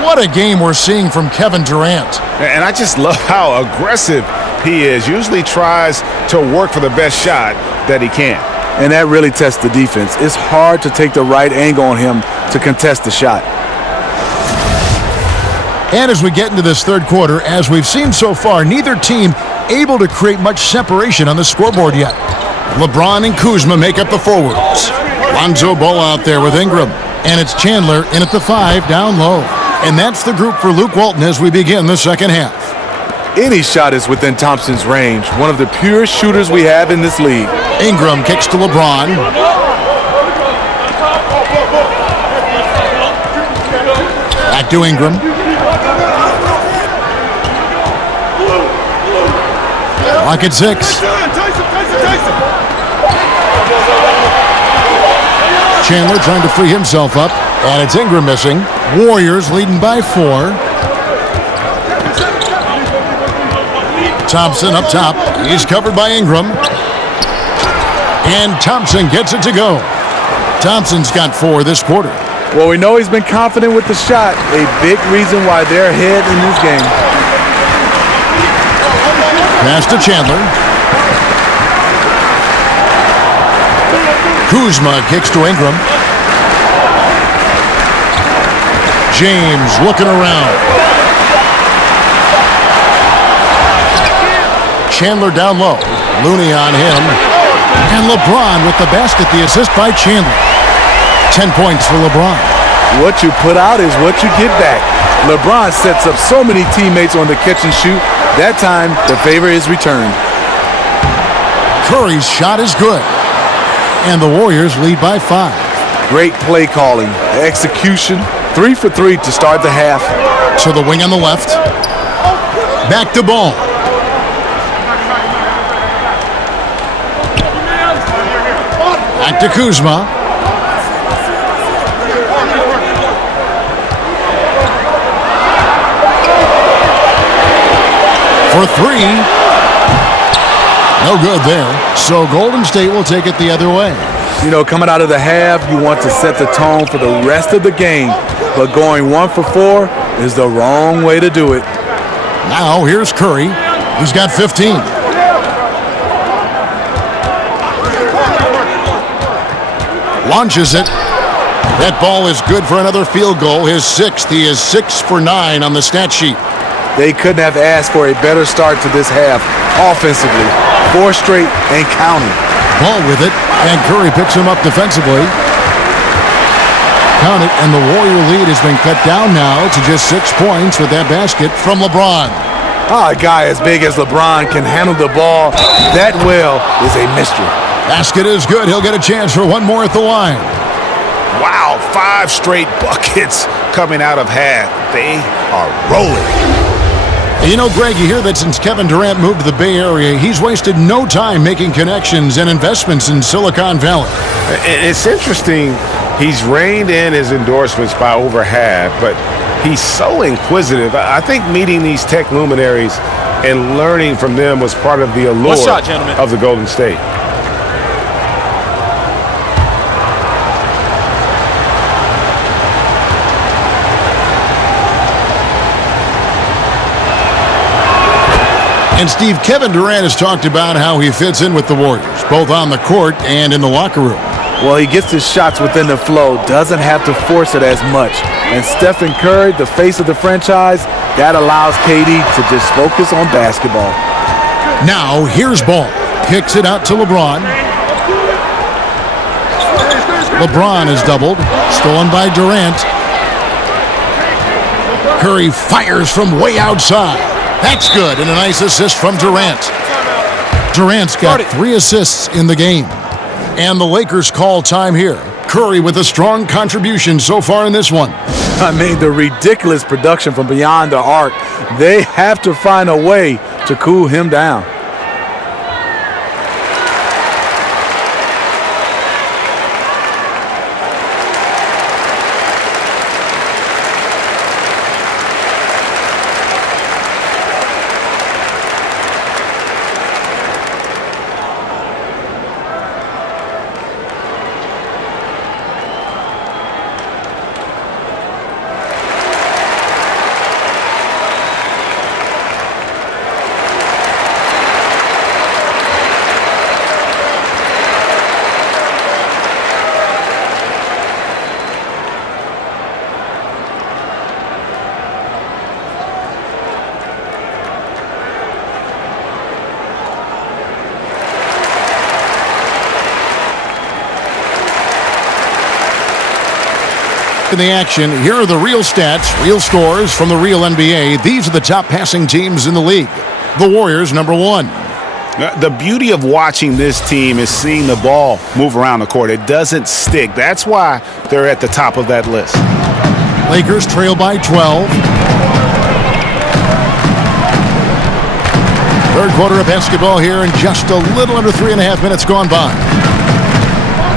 What a game we're seeing from Kevin Durant. And I just love how aggressive he is. Usually tries to work for the best shot that he can. and that really tests the defense. It's hard to take the right angle on him to contest the shot. And as we get into this third quarter, as we've seen so far, neither team able to create much separation on the scoreboard yet. LeBron and Kuzma make up the forwards. Lonzo Ball out there with Ingram. And it's Chandler in at the 5 down low. And that's the group for Luke Walton as we begin the second half. Any shot is within Thompson's range. One of the purest shooters we have in this league. Ingram kicks to LeBron. Back to Ingram. Lock at 6. Chandler trying to free himself up. And it's Ingram missing. Warriors leading by 4. Thompson up top. He's covered by Ingram. And Thompson gets it to go. Thompson's got 4 this quarter. Well, we know he's been confident with the shot. A big reason why they're ahead in this game. Pass to Chandler. Kuzma kicks to Ingram. James looking around. Chandler down low. Looney on him. And LeBron with the basket, the assist by Chandler. 10 points for LeBron. What you put out is what you get back. LeBron sets up so many teammates on the catch and shoot. That time, the favor is returned. Curry's shot is good. And the Warriors lead by 5. Great play calling. Execution. 3 for 3 to start the half. To the wing on the left. Back to Ball. Back to Kuzma. For 3. No good there. So Golden State will take it the other way. You know, coming out of the half, you want to set the tone for the rest of the game. But going 1 for 4 is the wrong way to do it. Now here's Curry. He's got 15. Launches it. That ball is good for another field goal. His 6th. He is 6 for 9 on the stat sheet. They couldn't have asked for a better start to this half offensively. 4 straight and counting. Ball with it, and Curry picks him up defensively. Count it, and the Warrior lead has been cut down now to just 6 points with that basket from LeBron. A guy as big as LeBron can handle the ball that well is a mystery. Basket is good. He'll get a chance for one more at the line. Wow, 5 straight buckets coming out of half. They are rolling. You know, Greg, you hear that since Kevin Durant moved to the Bay Area, he's wasted no time making connections and investments in Silicon Valley. It's interesting. He's reined in his endorsements by over half, but he's so inquisitive. I think meeting these tech luminaries and learning from them was part of the allure of the Golden State. And Steve, Kevin Durant has talked about how he fits in with the Warriors, both on the court and in the locker room. Well, he gets his shots within the flow, doesn't have to force it as much. And Stephen Curry, the face of the franchise, that allows KD to just focus on basketball. Now, here's Ball. Kicks it out to LeBron. LeBron is doubled. Stolen by Durant. Curry fires from way outside. That's good, and a nice assist from Durant. Durant's got 3 assists in the game. And the Lakers call time here. Curry with a strong contribution so far in this one. I mean, the ridiculous production from beyond the arc. They have to find a way to cool him down. In the action, here are the real stats, real scores from the real NBA. These are the top passing teams in the league. The Warriors, number 1. The beauty of watching this team is seeing the ball move around the court. It doesn't stick. That's why they're at the top of that list. Lakers trail by 12. Third quarter of basketball here, and just a little under 3.5 minutes gone by.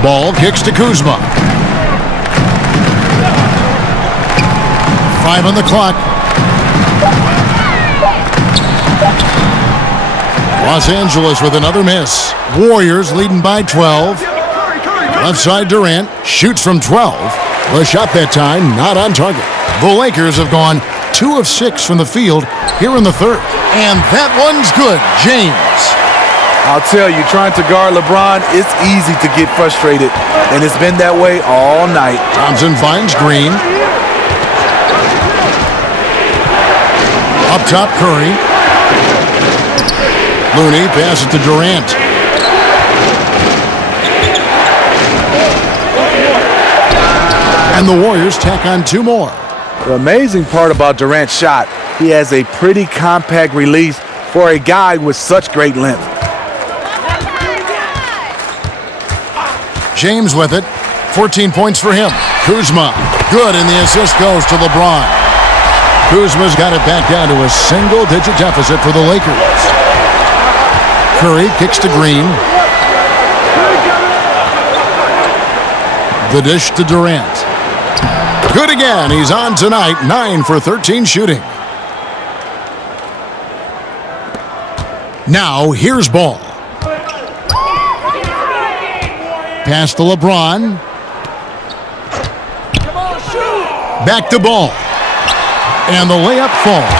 Ball kicks to Kuzma. 5 on the clock. Los Angeles with another miss. Warriors leading by 12. Left side Durant shoots from 12. The shot that time not on target. The Lakers have gone 2 of 6 from the field here in the third. And that one's good. James. I'll tell you, trying to guard LeBron, it's easy to get frustrated. And it's been that way all night. Thompson finds Green. Up top, Curry. Looney passes to Durant. And the Warriors tack on 2 more. The amazing part about Durant's shot, he has a pretty compact release for a guy with such great length. James with it. 14 points for him. Kuzma, good, and the assist goes to LeBron. Kuzma's got it back down to a single-digit deficit for the Lakers. Curry kicks to Green. The dish to Durant. Good again. He's on tonight. 9 for 13 shooting. Now, here's ball. Pass to LeBron. Back to Ball. And the layup falls.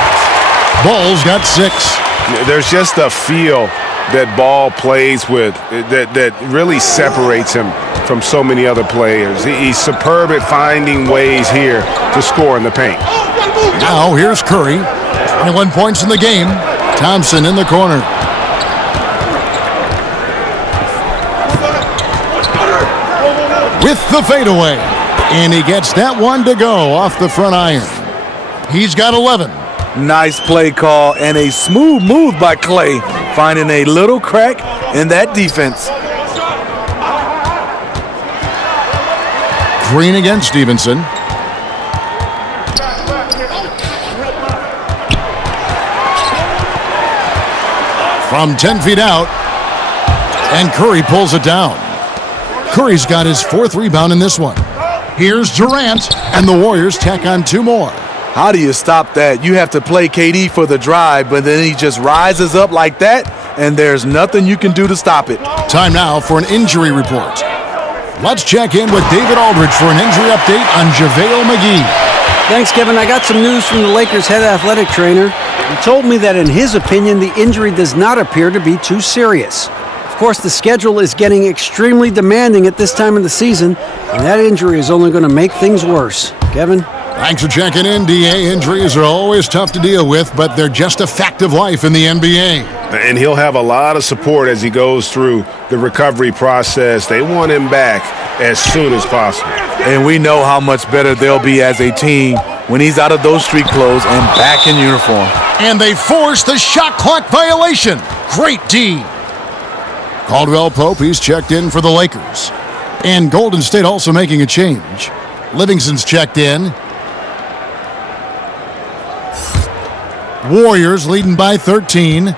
Ball's got 6. There's just a feel that Ball plays with that really separates him from so many other players. He's superb at finding ways here to score in the paint. Now here's Curry. 21 points in the game. Thompson in the corner. With the fadeaway. And he gets that one to go off the front iron. He's got 11. Nice play call and a smooth move by Clay, finding a little crack in that defense. Green against Stevenson. From 10 feet out. And Curry pulls it down. Curry's got his 4th rebound in this one. Here's Durant, and the Warriors tack on 2 more. How do you stop that? You have to play KD for the drive, but then he just rises up like that, and there's nothing you can do to stop it. Time now for an injury report. Let's check in with David Aldridge for an injury update on JaVale McGee. Thanks, Kevin. I got some news from the Lakers head athletic trainer. He told me that in his opinion, the injury does not appear to be too serious. Of course, the schedule is getting extremely demanding at this time of the season, and that injury is only going to make things worse. Kevin? Thanks for checking in, DA. Injuries are always tough to deal with, but they're just a fact of life in the NBA. And he'll have a lot of support as he goes through the recovery process. They want him back as soon as possible. And we know how much better they'll be as a team when he's out of those street clothes and back in uniform. And they force the shot clock violation. Great D. Caldwell Pope, he's checked in for the Lakers. And Golden State also making a change. Livingston's checked in. Warriors leading by 13.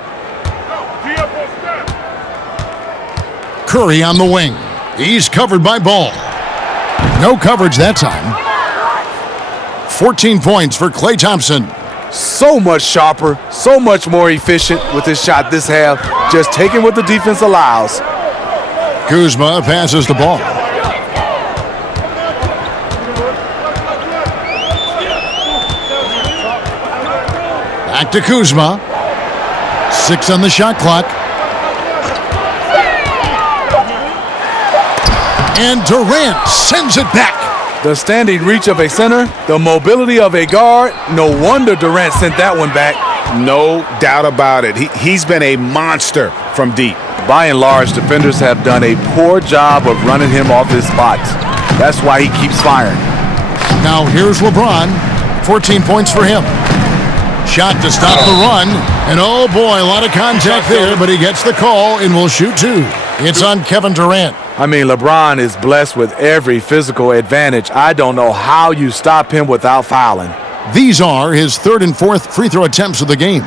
Curry on the wing. He's covered by Ball. No coverage that time. 14 points for Klay Thompson. So much sharper, so much more efficient with his shot this half. Just taking what the defense allows. Kuzma passes the ball. Back to Kuzma. 6 on the shot clock. And Durant sends it back. The standing reach of a center, the mobility of a guard. No wonder Durant sent that one back. No doubt about it. He's been a monster from deep. By and large, defenders have done a poor job of running him off his spots. That's why he keeps firing. Now here's LeBron. 14 points for him. Shot to stop the run. And oh boy, a lot of contact there, but he gets the call and will shoot two. It's on Kevin Durant. I mean, LeBron is blessed with every physical advantage. I don't know how you stop him without fouling. These are his third and fourth free throw attempts of the game.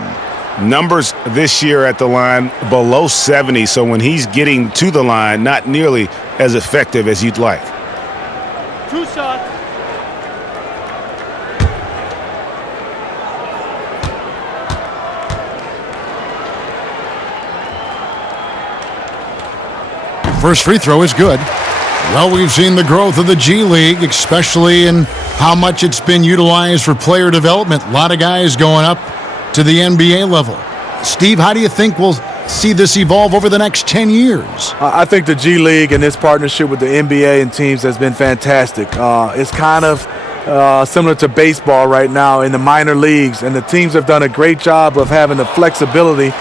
Numbers this year at the line below 70, so when he's getting to the line, not nearly as effective as you'd like. 2 shots. First free throw is good. Well, we've seen the growth of the G League, especially in how much it's been utilized for player development. A lot of guys going up to the NBA level. Steve, how do you think we'll see this evolve over the next 10 years? I think the G League and this partnership with the NBA and teams has been fantastic. It's kind of similar to baseball right now in the minor leagues, and the teams have done a great job of having the flexibility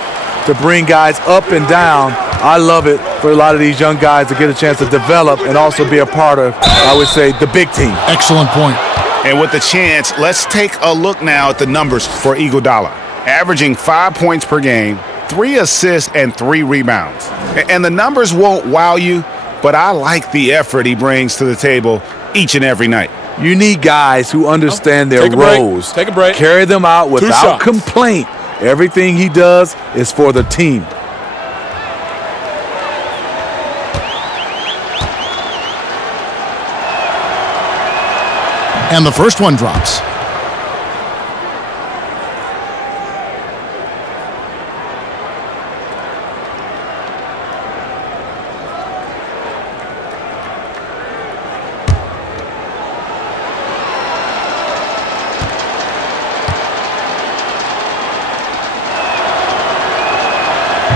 to bring guys up and down. I love it for a lot of these young guys to get a chance to develop and also be a part of, I would say, the big team. Excellent point. And with the chance, let's take a look now at the numbers for Iguodala. Averaging 5 points per game, 3 assists, and 3 rebounds. And the numbers won't wow you, but I like the effort he brings to the table each and every night. You need guys who understand their roles. Take a break. Carry them out 2 without shots. complaint. Everything he does is for the team. And the first one drops.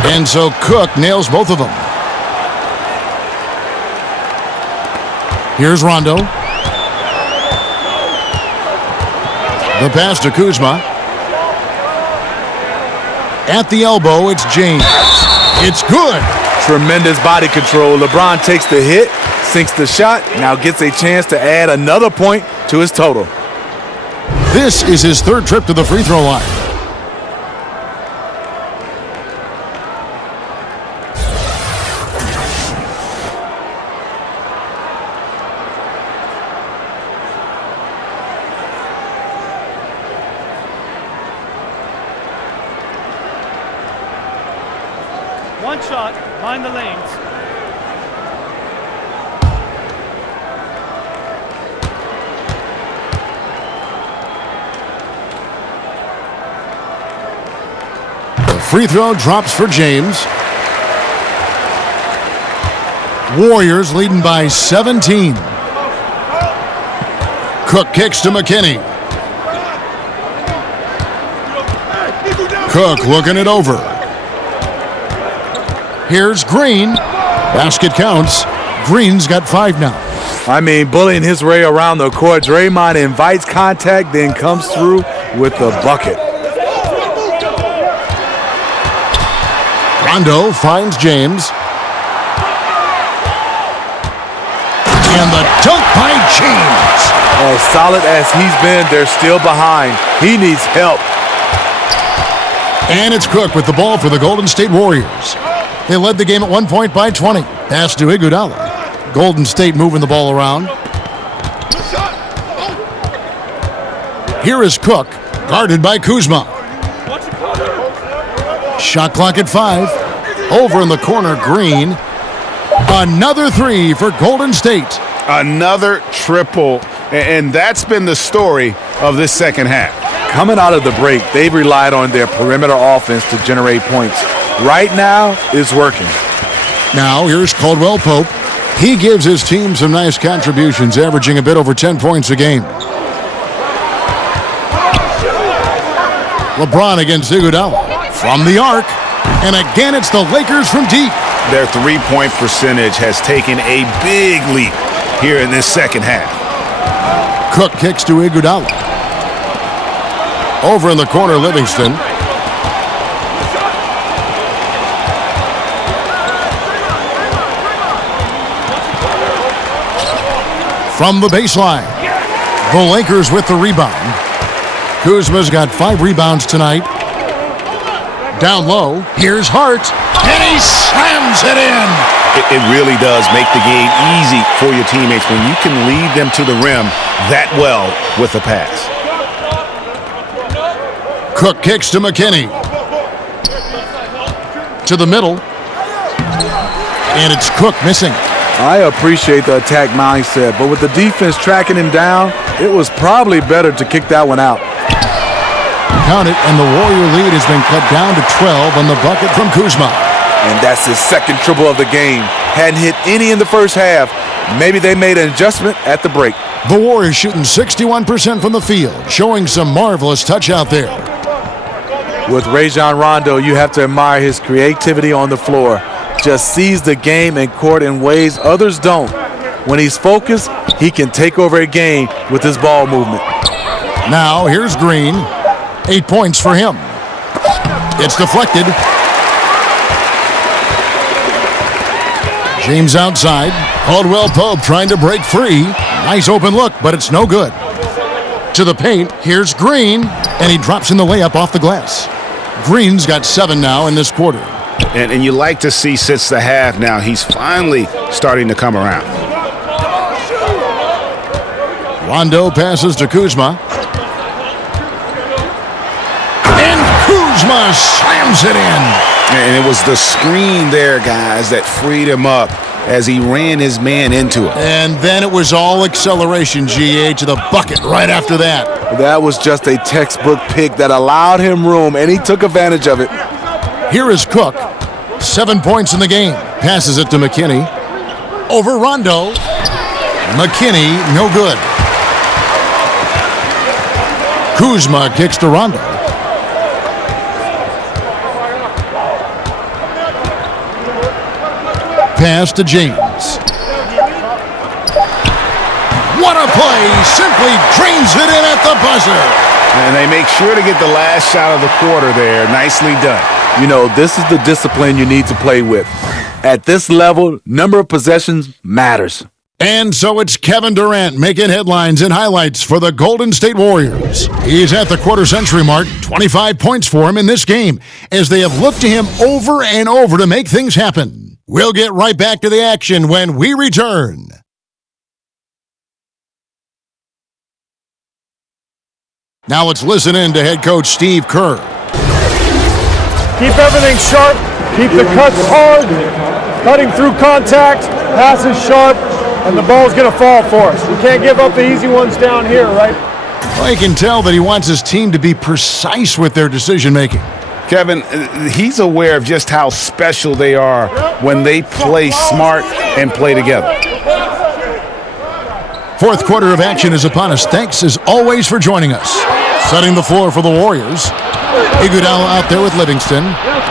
And so Cook nails both of them. Here's Rondo. The pass to Kuzma. At the elbow, it's James. It's good. Tremendous body control. LeBron takes the hit, sinks the shot, now gets a chance to add another point to his total. This is his third trip to the free throw line. One shot, mind the lanes. The free throw drops for James. Warriors leading by 17. Cook kicks to McKinney. Cook looking it over. Here's Green. Basket counts. Green's got 5 now. I mean, bullying his way around the court. Draymond invites contact, then comes through with the bucket. Rondo finds James. And the dunk by James. As solid as he's been, they're still behind. He needs help. And it's Cook with the ball for the Golden State Warriors. They led the game at 1 point by 20. Pass to Iguodala. Golden State moving the ball around. Here is Cook, guarded by Kuzma. Shot clock at 5. Over in the corner, Green. Another 3 for Golden State. Another triple, and that's been the story of this second half. Coming out of the break, they've relied on their perimeter offense to generate points. Right now, it's working. Now, here's Caldwell Pope. He gives his team some nice contributions, averaging a bit over 10 points a game. LeBron against Iguodala. From the arc. And again, it's the Lakers from deep. Their three-point percentage has taken a big leap here in this second half. Cook kicks to Iguodala. Over in the corner, Livingston. From the baseline. The Lakers with the rebound. Kuzma's got 5 rebounds tonight. Down low, here's Hart, and he slams it in. It really does make the game easy for your teammates when you can lead them to the rim that well with a pass. Cook kicks to McKinney. To the middle. And it's Cook missing. I appreciate the attack mindset, but with the defense tracking him down, it was probably better to kick that one out. Count it, and the Warrior lead has been cut down to 12 on the bucket from Kuzma. And that's his second triple of the game. Hadn't hit any in the first half. Maybe they made an adjustment at the break. The Warriors shooting 61% from the field, showing some marvelous touch out there. With Rajon Rondo, you have to admire his creativity on the floor. Just sees the game and court in ways others don't. When he's focused, he can take over a game with his ball movement. Now here's Green. 8 points for him. It's deflected. James outside. Caldwell Pope trying to break free. Nice open look, but it's no good. To the paint, here's Green, and he drops in the layup off the glass. Green's got 7 now in this quarter. And you like to see since the half now, he's finally starting to come around. Rondo passes to Kuzma. And Kuzma slams it in. And it was the screen there, guys, that freed him up as he ran his man into it. And then it was all acceleration, GA, to the bucket right after that. That was just a textbook pick that allowed him room, and he took advantage of it. Here is Cook. 7 points in the game. Passes it to McKinney. Over Rondo. McKinney, no good. Kuzma kicks to Rondo. Pass to James. What a play! Simply drains it in at the buzzer. And they make sure to get the last shot of the quarter there. Nicely done. You know, this is the discipline you need to play with. At this level, number of possessions matters. And so it's Kevin Durant making headlines and highlights for the Golden State Warriors. He's at the quarter-century mark, 25 points for him in this game, as they have looked to him over and over to make things happen. We'll get right back to the action when we return. Now let's listen in to head coach Steve Kerr. Keep everything sharp. Keep the cuts hard. Cutting through contact. Passes sharp. And the ball's going to fall for us. We can't give up the easy ones down here, right? Well, you can tell that he wants his team to be precise with their decision-making. Kevin, he's aware of just how special they are when they play smart and play together. Fourth quarter of action is upon us. Thanks, as always, for joining us. Setting the floor for the Warriors. Iguodala out there with Livingston.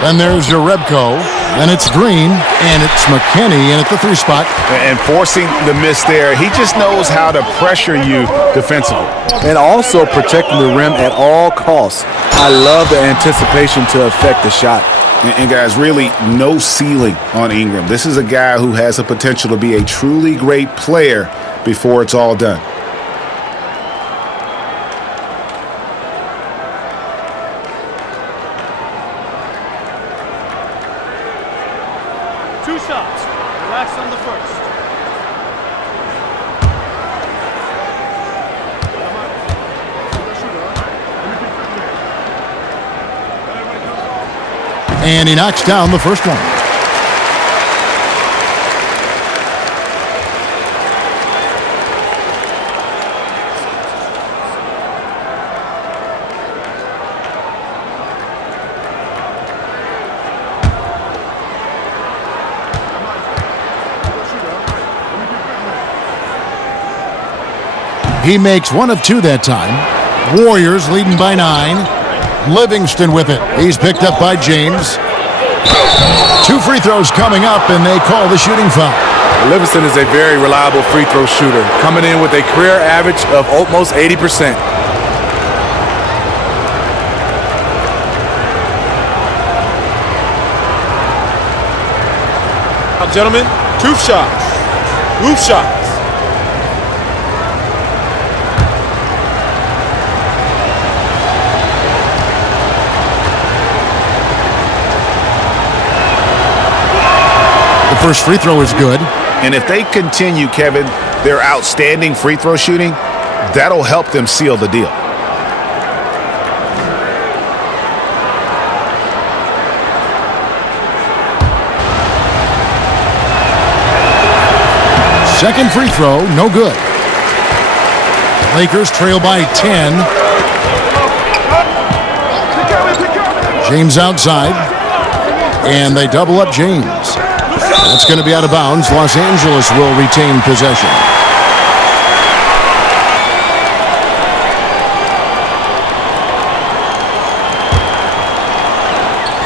Then there's Jerebko. Then it's Green. And it's McKinney in at the 3 spot. And forcing the miss there. He just knows how to pressure you defensively. And also protecting the rim at all costs. I love the anticipation to affect the shot. And guys, really no ceiling on Ingram. This is a guy who has the potential to be a truly great player before it's all done. Two shots. Relax on the first. And he knocks down the first one. He makes 1 of 2 that time. Warriors leading by 9. Livingston with it. He's picked up by James. 2 free throws coming up, and they call the shooting foul. Livingston is a very reliable free throw shooter, coming in with a career average of almost 80%. Now, gentlemen, 2 shots. Roof shots. first free throw is good. And if they continue, Kevin, their outstanding free throw shooting, that'll help them seal the deal. Second free throw, no good. Lakers trail by 10. James outside. And they double up James. That's going to be out of bounds. Los Angeles will retain possession.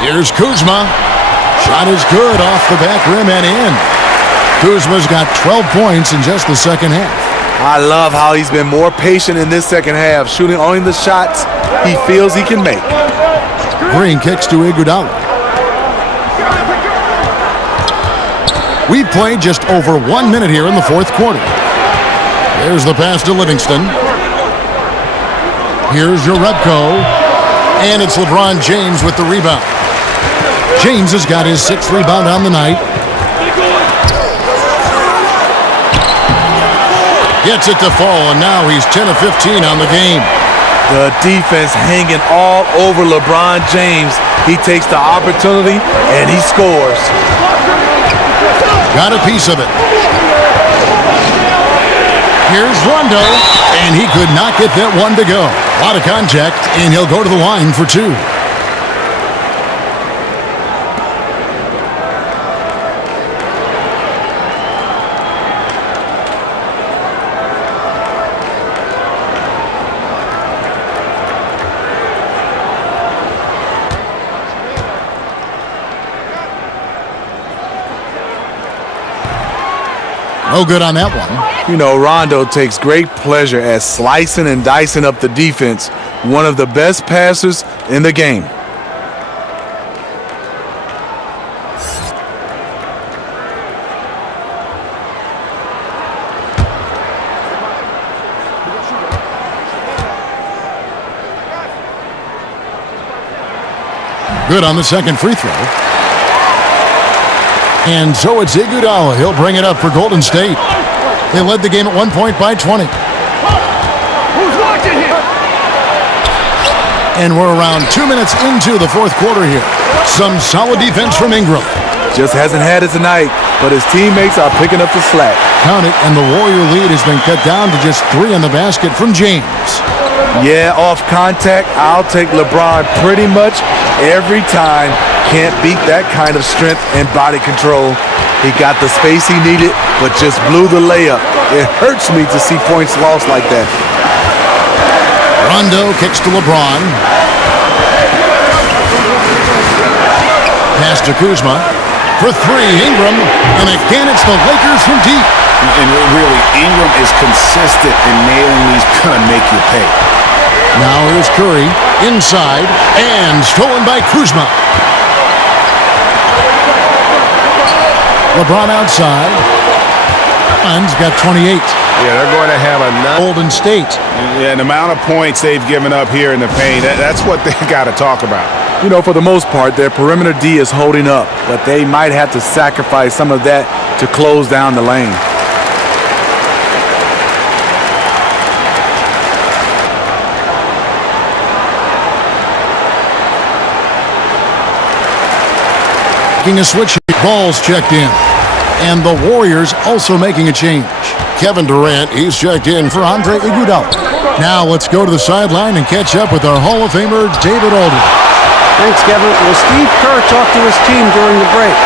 Here's Kuzma. Shot is good off the back rim and in. Kuzma's got 12 points in just the second half. I love how he's been more patient in this second half, shooting only the shots he feels he can make. Green kicks to Iguodala. We've played just over 1 minute here in the fourth quarter. There's the pass to Livingston. Here's Jerebko. And it's LeBron James with the rebound. James has got his 6th rebound on the night. Gets it to fall, and now he's 10 of 15 on the game. The defense hanging all over LeBron James. He takes the opportunity, and he scores. Got a piece of it. Here's Rondo, and he could not get that one to go. A lot of contact, and he'll go to the line for 2. No good on that one. You know, Rondo takes great pleasure at slicing and dicing up the defense. One of the best passers in the game. Good on the second free throw. And so it's Iguodala. He'll bring it up for Golden State. They led the game at 1 point by 20. Who's watching here? And we're around 2 minutes into the fourth quarter here. Some solid defense from Ingram. Just hasn't had it tonight, but his teammates are picking up the slack. Count it, and the Warrior lead has been cut down to just 3 on the basket from James. Yeah, off contact, I'll take LeBron pretty much every time. Can't beat that kind of strength and body control. He got the space he needed, but just blew the layup. It hurts me to see points lost like that. Rondo kicks to LeBron. Pass to Kuzma. For 3, Ingram. And again, it's the Lakers from deep. And really, Ingram is consistent in nailing these gonna make you pay. Now here's Curry. Inside. And stolen by Kuzma. LeBron outside. He's got 28. Yeah, they're going to have enough. Golden State. Yeah, the amount of points they've given up here in the paint, that's what they got to talk about. You know, for the most part, their perimeter D is holding up, but they might have to sacrifice some of that to close down the lane. Making a switch. Ball's checked in. And the Warriors also making a change. Kevin Durant, he's checked in for Andre Iguodala. Now let's go to the sideline and catch up with our Hall of Famer, David Aldridge. Thanks, Kevin. Well, Steve Kerr talked to his team during the break.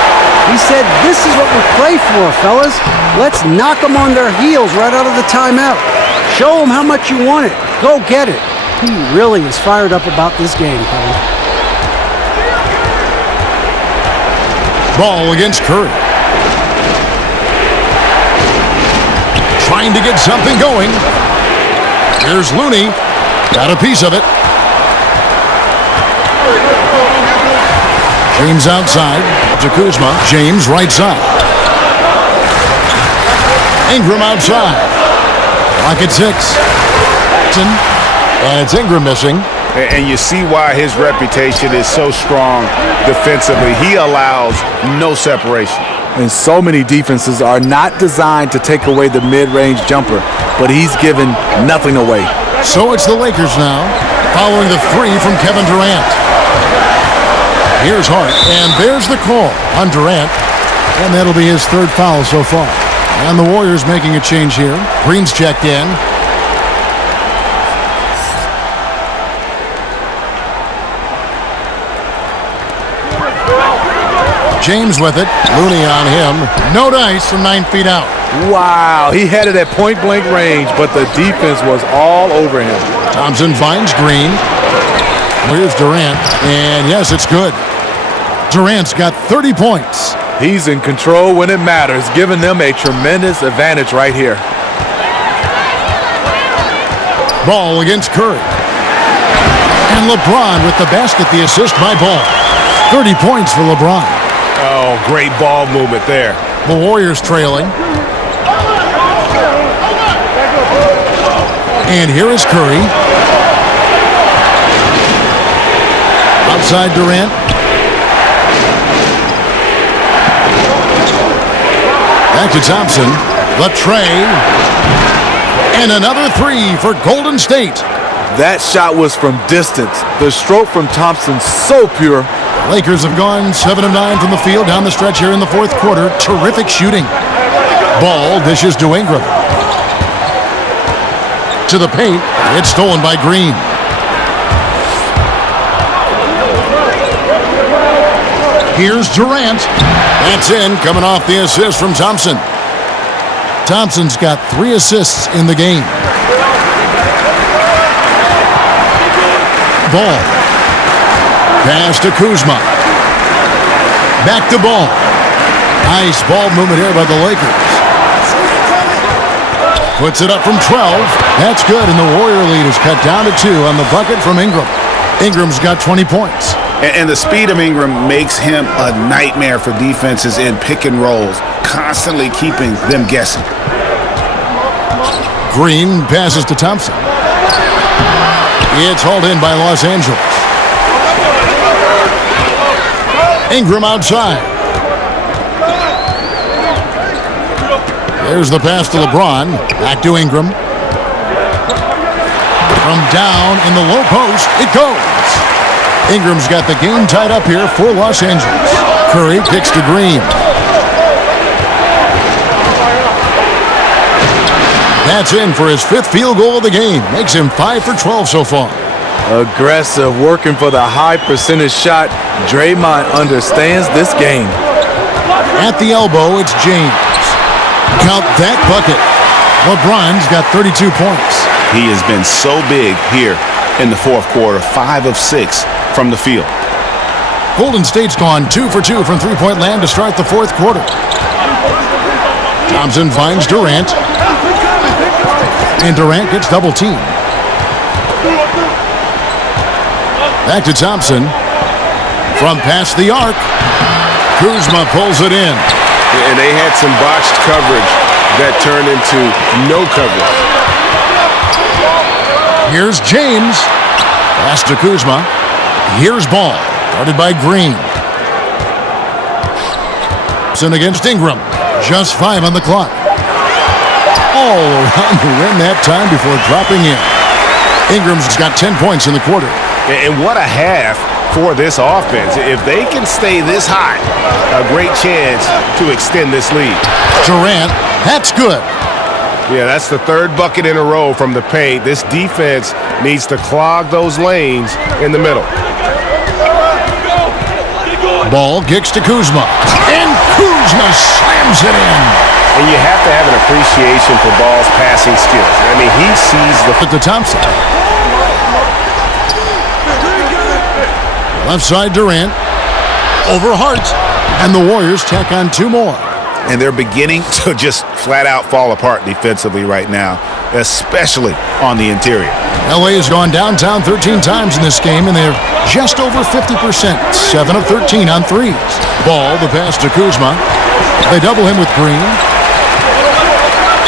He said, "This is what we play for, fellas. Let's knock them on their heels right out of the timeout. Show them how much you want it. Go get it." He really is fired up about this game, Kevin. Ball against Curry. Trying to get something going. Here's Looney. Got a piece of it. James outside to Kuzma. James right side. Ingram outside. Clock at 6. And it's Ingram missing. And you see why his reputation is so strong defensively. He allows no separation. And so many defenses are not designed to take away the mid-range jumper, but he's given nothing away. So it's the Lakers now, following the three from Kevin Durant. Here's Hart, and there's the call on Durant, and that'll be his third foul so far. And the Warriors making a change here. Green's checked in. James with it. Looney on him. No dice from 9 feet out. Wow, he had it at point-blank range, but the defense was all over him. Thompson finds Green. Here's Durant, and yes, it's good. Durant's got 30 points. He's in control when it matters, giving them a tremendous advantage right here. Ball against Curry. And LeBron with the basket, the assist by Ball. 30 points for LeBron. Oh, great ball movement there. The Warriors trailing. And here is Curry. Outside Durant. Back to Thompson. The tray. And another three for Golden State. That shot was from distance. The stroke from Thompson so pure. Lakers have gone 7 of 9 from the field down the stretch here in the fourth quarter. Terrific shooting. Ball dishes to Ingram. To the paint. It's stolen by Green. Here's Durant. That's in, coming off the assist from Thompson. Thompson's got 3 assists in the game. Ball. Pass to Kuzma. Back to Ball. Nice ball movement here by the Lakers. Puts it up from 12. That's good, and the Warrior lead is cut down to 2 on the bucket from Ingram. Ingram's got 20 points. And the speed of Ingram makes him a nightmare for defenses in pick and rolls, constantly keeping them guessing. Green passes to Thompson. It's hauled in by Los Angeles. Ingram outside. There's the pass to LeBron. Back to Ingram. From down in the low post, it goes. Ingram's got the game tied up here for Los Angeles. Curry kicks to Green. That's in for his 5th field goal of the game. Makes him 5 for 12 so far. Aggressive, working for the high percentage shot. Draymond understands this game. At the elbow, it's James. Count that bucket. LeBron's got 32 points. He has been so big here in the fourth quarter. 5 of 6 from the field. Golden State's gone 2 for 2 from three-point land to start the fourth quarter. Thompson finds Durant. And Durant gets double-teamed. Back to Thompson. From past the arc. Kuzma pulls it in. And they had some botched coverage that turned into no coverage. Here's James. Pass to Kuzma. Here's Ball. Guarded by Green. Thompson against Ingram. Just 5 on the clock. All around the rim that time before dropping in. Ingram's got 10 points in the quarter. And what a half for this offense. If they can stay this high, a great chance to extend this lead. Durant, that's good. Yeah, that's the 3rd bucket in a row from the paint. This defense needs to clog those lanes in the middle. Ball kicks to Kuzma. And Kuzma slams it in. And you have to have an appreciation for Ball's passing skills. I mean, he sees the Thompson. Left side Durant. Over Hart. And the Warriors tack on 2 more. And they're beginning to just flat out fall apart defensively right now, especially on the interior. LA has gone downtown 13 times in this game, and they're just over 50%. 7 of 13 on threes. Ball, the pass to Kuzma. They double him with Green.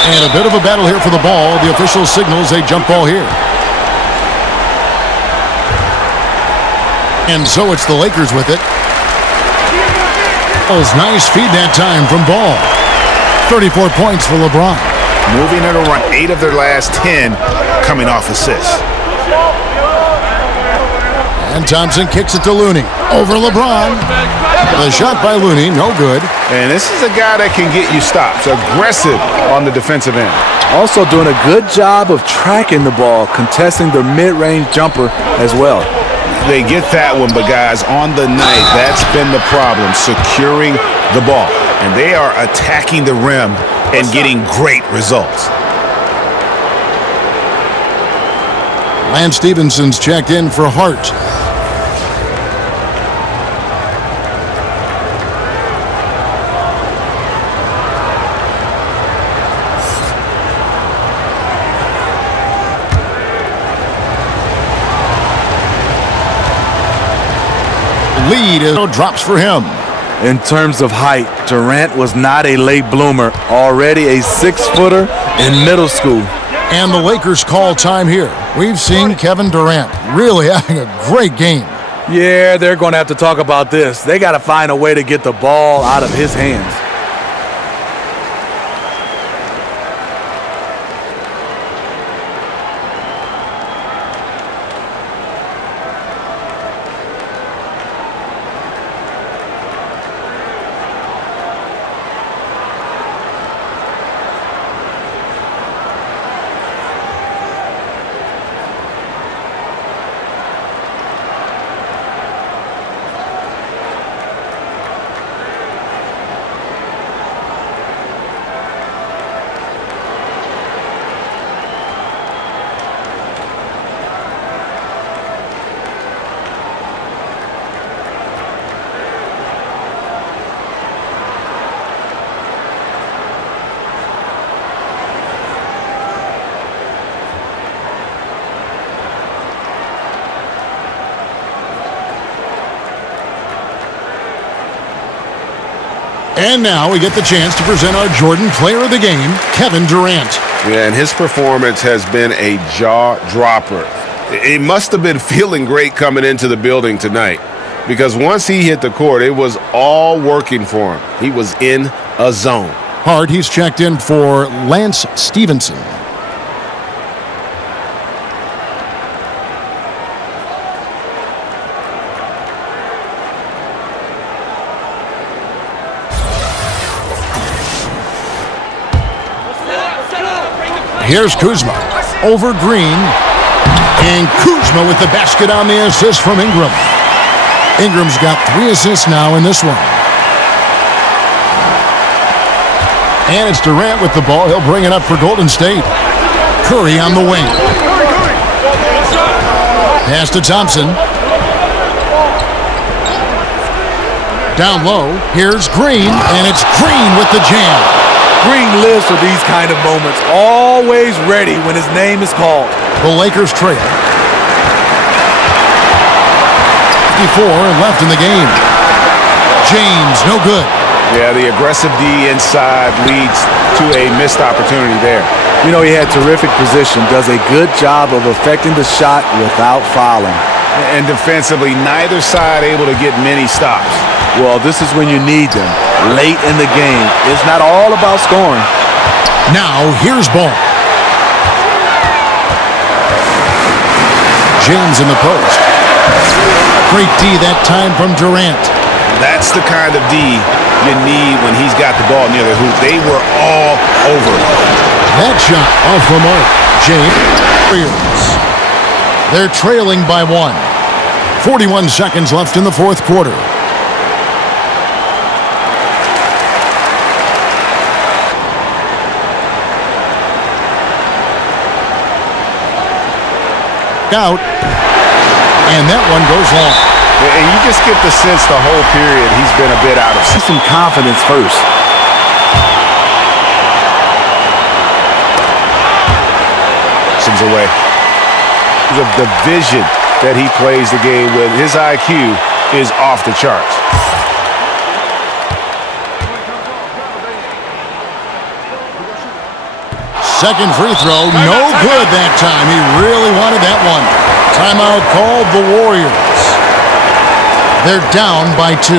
And a bit of a battle here for the ball. The official signals a jump ball here. And so it's the Lakers with it. Nice feed that time from Ball. 34 points for LeBron. Moving it around, 8 of their last 10 coming off assists. And Thompson kicks it to Looney. Over LeBron. The shot by Looney, no good. And this is a guy that can get you stops. Aggressive on the defensive end. Also doing a good job of tracking the ball, contesting the mid-range jumper as well. They get that one, but guys, on the night, that's been the problem, securing the ball. And they are attacking the rim and getting great results. Lance Stephenson's checked in for Hart. Lead drops for him. In terms of height, Durant was not a late bloomer, already a 6-footer in middle school. And the Lakers call time here. We've seen Kevin Durant really having a great game. Yeah, they're going to have to talk about this. They got to find a way to get the ball out of his hands. And now we get the chance to present our Jordan Player of the Game, Kevin Durant. Yeah, and his performance has been a jaw-dropper. He must have been feeling great coming into the building tonight because once he hit the court, it was all working for him. He was in a zone. Hart, he's checked in for Lance Stephenson. Here's Kuzma over Green, and Kuzma with the basket on the assist from Ingram. Ingram's got 3 assists now in this one. And it's Durant with the ball. He'll bring it up for Golden State. Curry on the wing. Pass to Thompson. Down low, here's Green, and it's Green with the jam. Green lives for these kind of moments, always ready when his name is called. The Lakers trail. 54 left in the game. James, no good. Yeah, the aggressive D inside leads to a missed opportunity there. You know, he had terrific position, does a good job of affecting the shot without fouling. And defensively, neither side able to get many stops. Well, this is when you need them. Late in the game. It's not all about scoring. Now, here's Ball. James in the post. Great D that time from Durant. That's the kind of D you need when he's got the ball near the hoop. They were all over it. That shot off the mark. James. They're trailing by 1. 41 seconds left in the fourth quarter. Out, and that one goes long. And you just get the sense the whole period he's been a bit out of some confidence first. Away. The vision that he plays the game with, his IQ is off the charts. Second free throw, no good that time. He really wanted that one. Timeout called the Warriors. They're down by 2.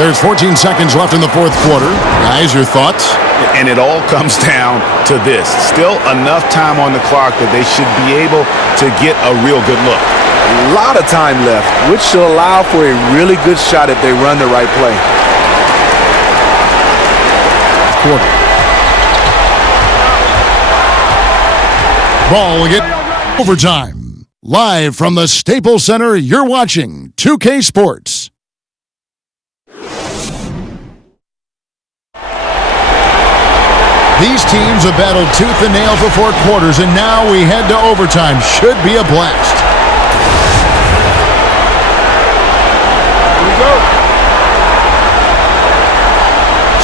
There's 14 seconds left in the fourth quarter. Guys, your thoughts? And it all comes down to this. Still enough time on the clock that they should be able to get a real good look. A lot of time left, which should allow for a really good shot if they run the right play. Quarter. Ball will get overtime. Live from the Staples Center, you're watching 2K Sports. These teams have battled tooth and nail for 4 quarters, and now we head to overtime. Should be a blast. Here we go.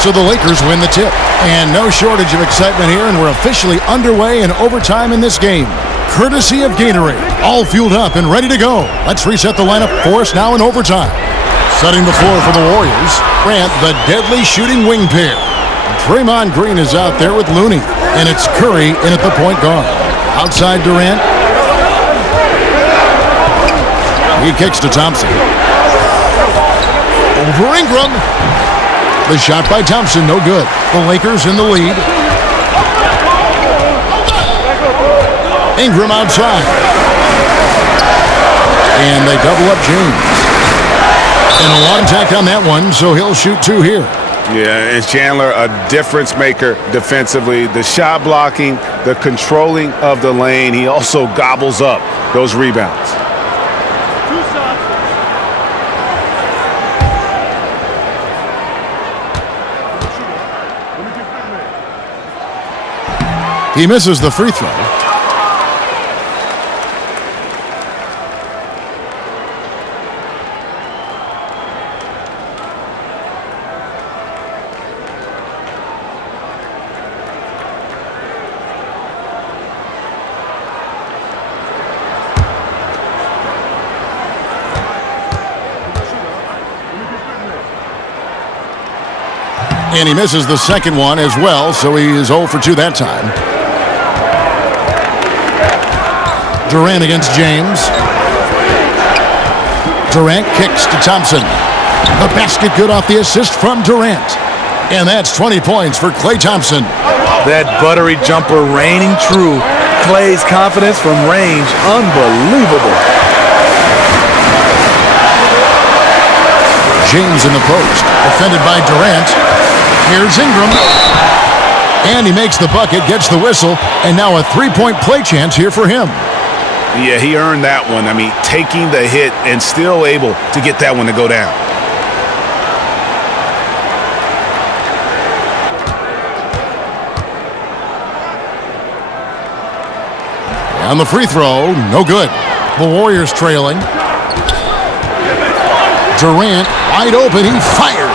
So the Lakers win the tip. And no shortage of excitement here, and we're officially underway in overtime in this game. Courtesy of Gatorade. All fueled up and ready to go. Let's reset the lineup for us now in overtime. Setting the floor for the Warriors, Grant, the deadly shooting wing pair. Draymond Green is out there with Looney, and it's Curry in at the point guard. Outside Durant. He kicks to Thompson. Over Ingram. The shot by Thompson, no good. The Lakers in the lead. Ingram outside. And they double up James. And a lot of contact on that one, so he'll shoot 2 here. Yeah, and Chandler, a difference maker defensively. The shot blocking, the controlling of the lane. He also gobbles up those rebounds. He misses the free throw. And he misses the second one as well, so he is 0 for 2 that time. Durant against James. Durant kicks to Thompson. The basket good off the assist from Durant. And that's 20 points for Klay Thompson. That buttery jumper reigning true. Klay's confidence from range, unbelievable. James in the post, defended by Durant. Here's Ingram. And he makes the bucket, gets the whistle, and now a 3-point play chance here for him. Yeah, he earned that one. I mean, taking the hit and still able to get that one to go down. On the free throw, no good. The Warriors trailing. Durant, wide open, he fires.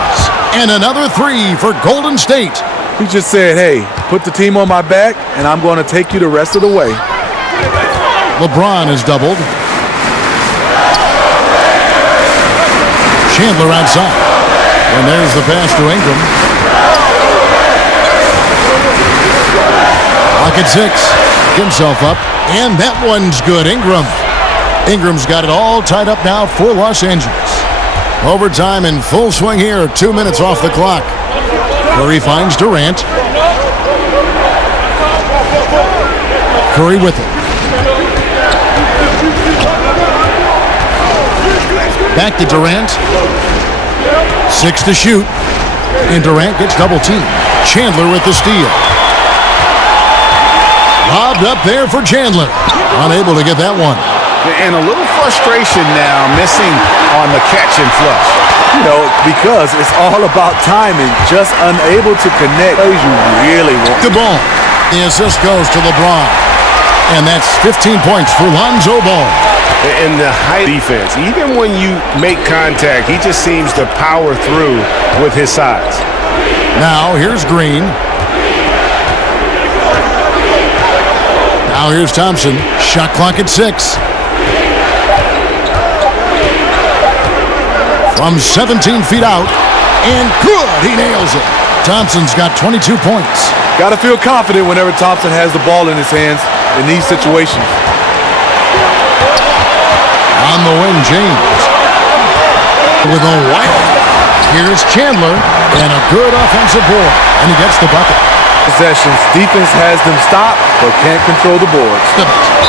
And another 3 for Golden State. He just said, hey, put the team on my back, and I'm going to take you the rest of the way. LeBron is doubled. Chandler outside. And there's the pass to Ingram. Clock at 6. Himself up. And that one's good. Ingram's got it all tied up now for Los Angeles. Overtime in full swing here. 2 minutes off the clock. Curry finds Durant. Curry with it. Back to Durant. 6 to shoot. And Durant gets double teamed. Chandler with the steal. Lobbed up there for Chandler. Unable to get that one. And a little frustration now, missing on the catch and flush. You know, because it's all about timing. Just unable to connect plays you really want. The ball. The assist goes to LeBron. And that's 15 points for Lonzo Ball. In the high defense, even when you make contact, he just seems to power through with his size. Now here's Green. Now here's Thompson. Shot clock at 6. From 17 feet out. And good. He nails it. Thompson's got 22 points. Got to feel confident whenever Thompson has the ball in his hands in these situations. On the wing, James. With a wide. Here's Chandler, and a good offensive board, and he gets the bucket. Possessions. Defense has them stopped, but can't control the boards.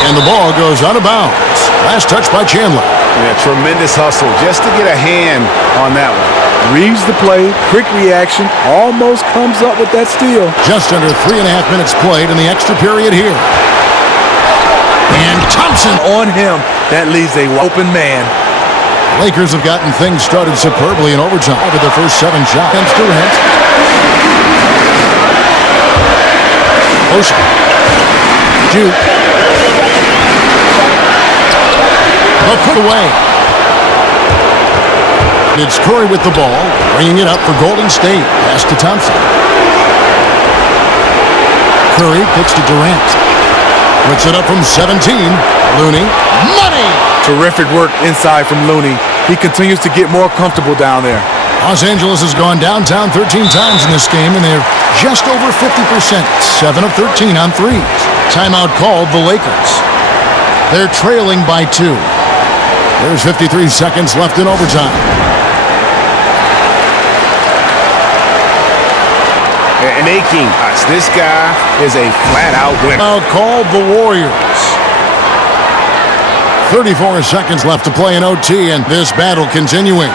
And the ball goes out of bounds. Last touch by Chandler. Yeah, tremendous hustle just to get a hand on that one. Reads the play, quick reaction, almost comes up with that steal. Just under 3.5 minutes played in the extra period here. And Thompson on him. That leaves a open man. Lakers have gotten things started superbly in overtime with their first 7 shots. Against Durant. Ocean. Duke. But put away. It's Curry with the ball, bringing it up for Golden State. Pass to Thompson. Curry kicks to Durant. Puts it up from 17. Looney. Money! Terrific work inside from Looney. He continues to get more comfortable down there. Los Angeles has gone downtown 13 times in this game, and they're just over 50%. 7 of 13 on threes. Timeout called the Lakers. They're trailing by 2. There's 53 seconds left in overtime. And King, this guy is a flat-out winner. Timeout called the Warriors. 34 seconds left to play in OT, and this battle continuing.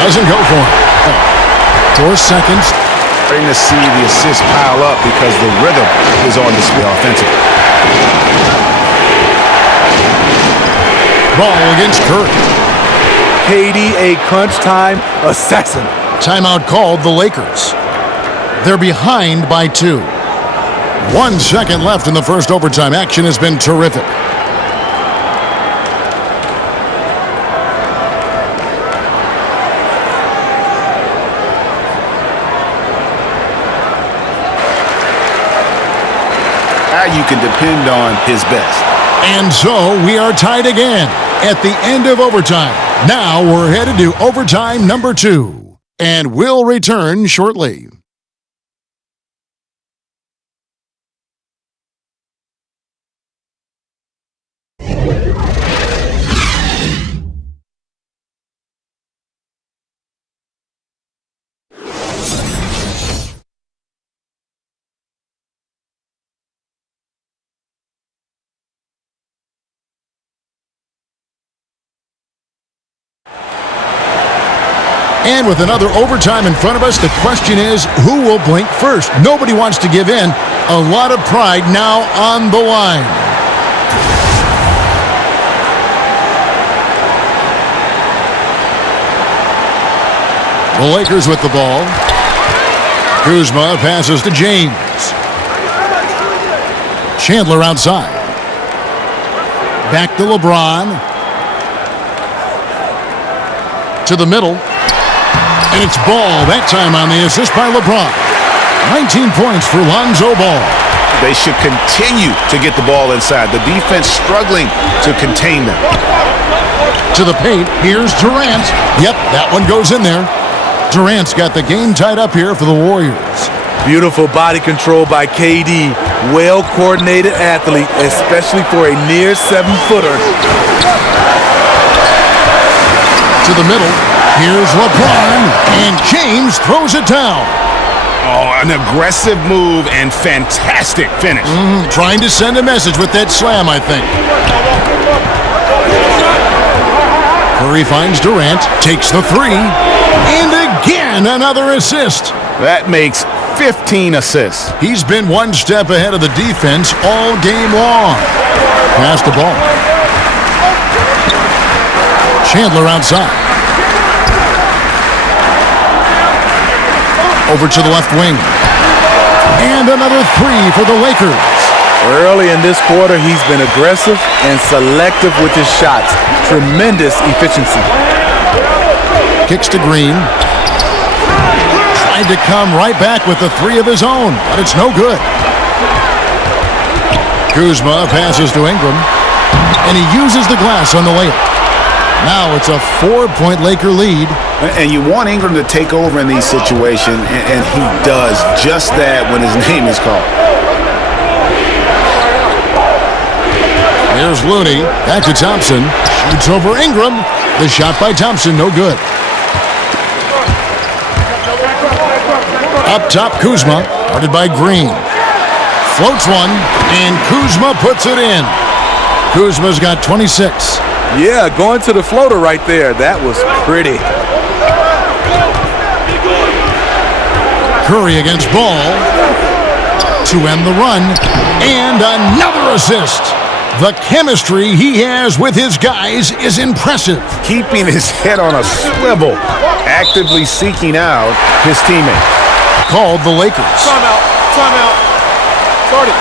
Doesn't go for it. 4 seconds. Starting to see the assists pile up because the rhythm is on display offensively. Ball against Curry. KD, a crunch time assassin. Timeout called the Lakers. They're behind by 2. 1 second left in the first overtime. Action has been terrific. You can depend on his best. And so we are tied again at the end of overtime. Now we're headed to overtime number 2, and we'll return shortly. And with another overtime in front of us, the question is, who will blink first? Nobody wants to give in. A lot of pride now on the line. The Lakers with the ball. Kuzma passes to James. Chandler outside. Back to LeBron. To the middle. And it's Ball that time on the assist by LeBron. 19 points for Lonzo Ball. They should continue to get the ball inside. The defense struggling to contain them. To the paint, here's Durant. Yep, that one goes in there. Durant's got the game tied up here for the Warriors. Beautiful body control by KD. Well-coordinated athlete, especially for a near 7-footer. To the middle. Here's LeBron, and James throws it down. Oh, an aggressive move and fantastic finish. Trying to send a message with that slam, I think. Curry finds Durant, takes the 3, and again another assist. That makes 15 assists. He's been one step ahead of the defense all game long. Pass the ball. Chandler outside. Over to the left wing. And another 3 for the Lakers. Early in this quarter, he's been aggressive and selective with his shots. Tremendous efficiency. Kicks to Green. Tried to come right back with the 3 of his own, but it's no good. Kuzma passes to Ingram, and he uses the glass on the layup. Now it's a 4-point Laker lead. And you want Ingram to take over in these situations, and he does just that when his name is called. Here's Looney, back to Thompson. Shoots over Ingram. The shot by Thompson, no good. Up top, Kuzma, guarded by Green. Floats one, and Kuzma puts it in. Kuzma's got 26. Yeah, going to the floater right there. That was pretty. Curry against Ball to end the run, and another assist. The chemistry he has with his guys is impressive. Keeping his head on a swivel, actively seeking out his teammate. Called the Lakers. Timeout. Timeout. Start it.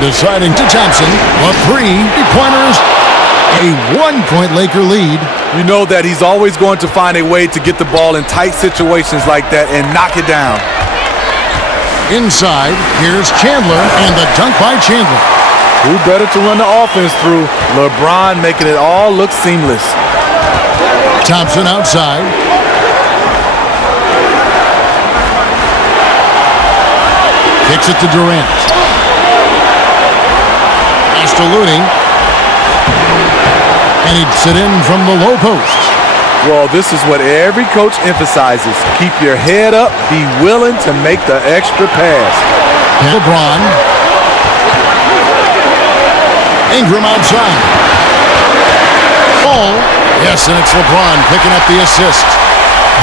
Deciding to Thompson. A 3-pointers. A 1-point Laker lead. You know that he's always going to find a way to get the ball in tight situations like that and knock it down. Inside, here's Chandler, and the dunk by Chandler. Who better to run the offense through? LeBron making it all look seamless. Thompson outside. Kicks it to Durant. Pass to Looney. And he'd sit in from the low post. Well, this is what every coach emphasizes. Keep your head up. Be willing to make the extra pass. LeBron. Ingram outside. Ball. Yes, and it's LeBron picking up the assist.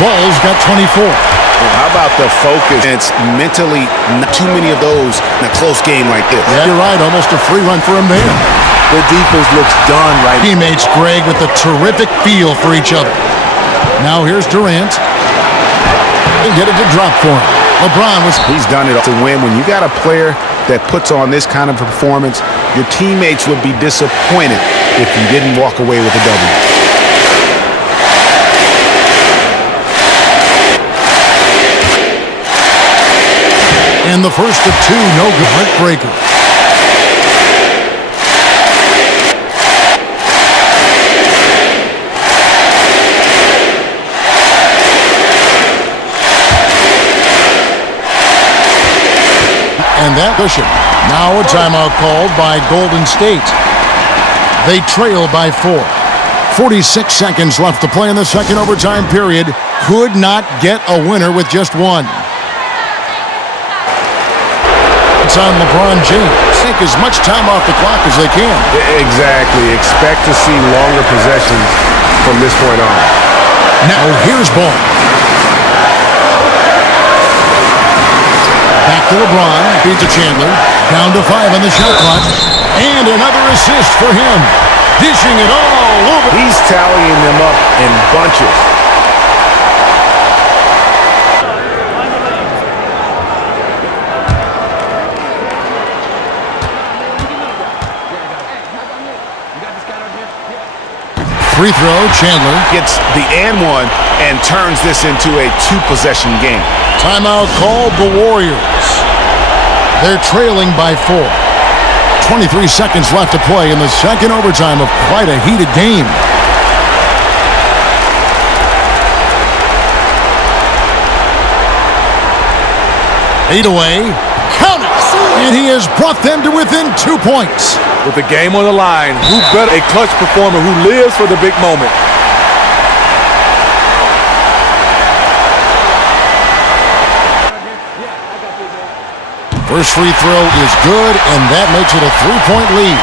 Ball's got 24. Well, how about the focus? It's mentally not too many of those in a close game like this. Yeah, you're right. Almost a free run for him there. The defense looks done right. Teammates Greg with a terrific feel for each other. Now here's Durant. And get it to drop for him. LeBron was... He's done it to win. When you got a player that puts on this kind of performance, your teammates would be disappointed if you didn't walk away with a W. And the first of two, no good. Heartbreaker. And that cushion. Now a timeout called by Golden State. They trail by 4. 46 seconds left to play in the second overtime period. Could not get a winner with just one. It's on LeBron James. Take as much time off the clock as they can. Exactly. Expect to see longer possessions from this point on. Now here's Ball. Back to LeBron. Feed to Chandler. Down to 5 on the shot clock. And another assist for him. Dishing it all over. He's tallying them up in bunches. Free throw, Chandler. Gets the and one and turns this into a 2-possession game. Timeout called the Warriors. They're trailing by 4. 23 seconds left to play in the second overtime of quite a heated game. Eight away. Count it! And he has brought them to within 2 points. With the game on the line, who better a clutch performer who lives for the big moment? First free throw is good, and that makes it a 3-point lead.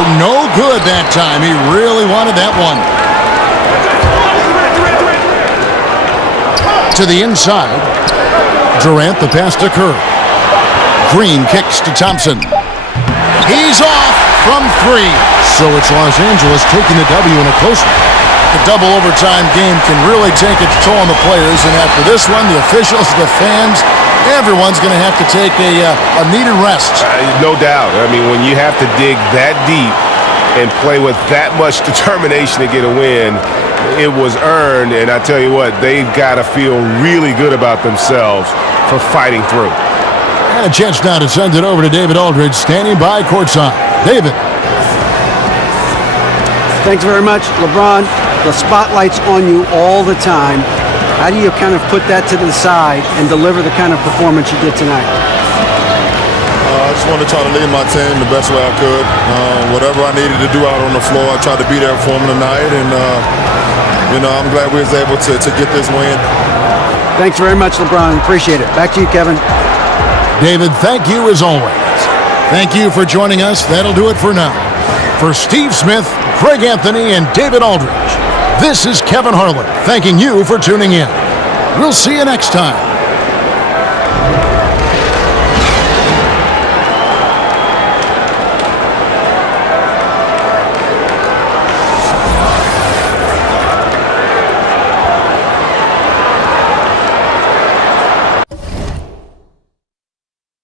Oh, no good that time. He really wanted that one. To the inside. Durant, the pass to Curry. Green kicks to Thompson. He's off from 3. So it's Los Angeles taking the W in a close one. The double overtime game can really take its toll on the players, and after this one, the officials, the fans, Everyone's going to have to take a needed rest. No doubt. I mean, when you have to dig that deep and play with that much determination to get a win, it was earned, and I tell you what, they've got to feel really good about themselves for fighting through. And a chance now to send it over to David Aldridge, standing by courtside. David. Thanks very much, LeBron. The spotlight's on you all the time. How do you kind of put that to the side and deliver the kind of performance you did tonight? I just wanted to try to lead my team the best way I could. Whatever I needed to do out on the floor, I tried to be there for them tonight, and I'm glad we was able to get this win. Thanks very much, LeBron. Appreciate it. Back to you, Kevin. David, thank you as always. Thank you for joining us. That'll do it for now. For Steve Smith, Craig Anthony, and David Aldridge, this is Kevin Harlan thanking you for tuning in. We'll see you next time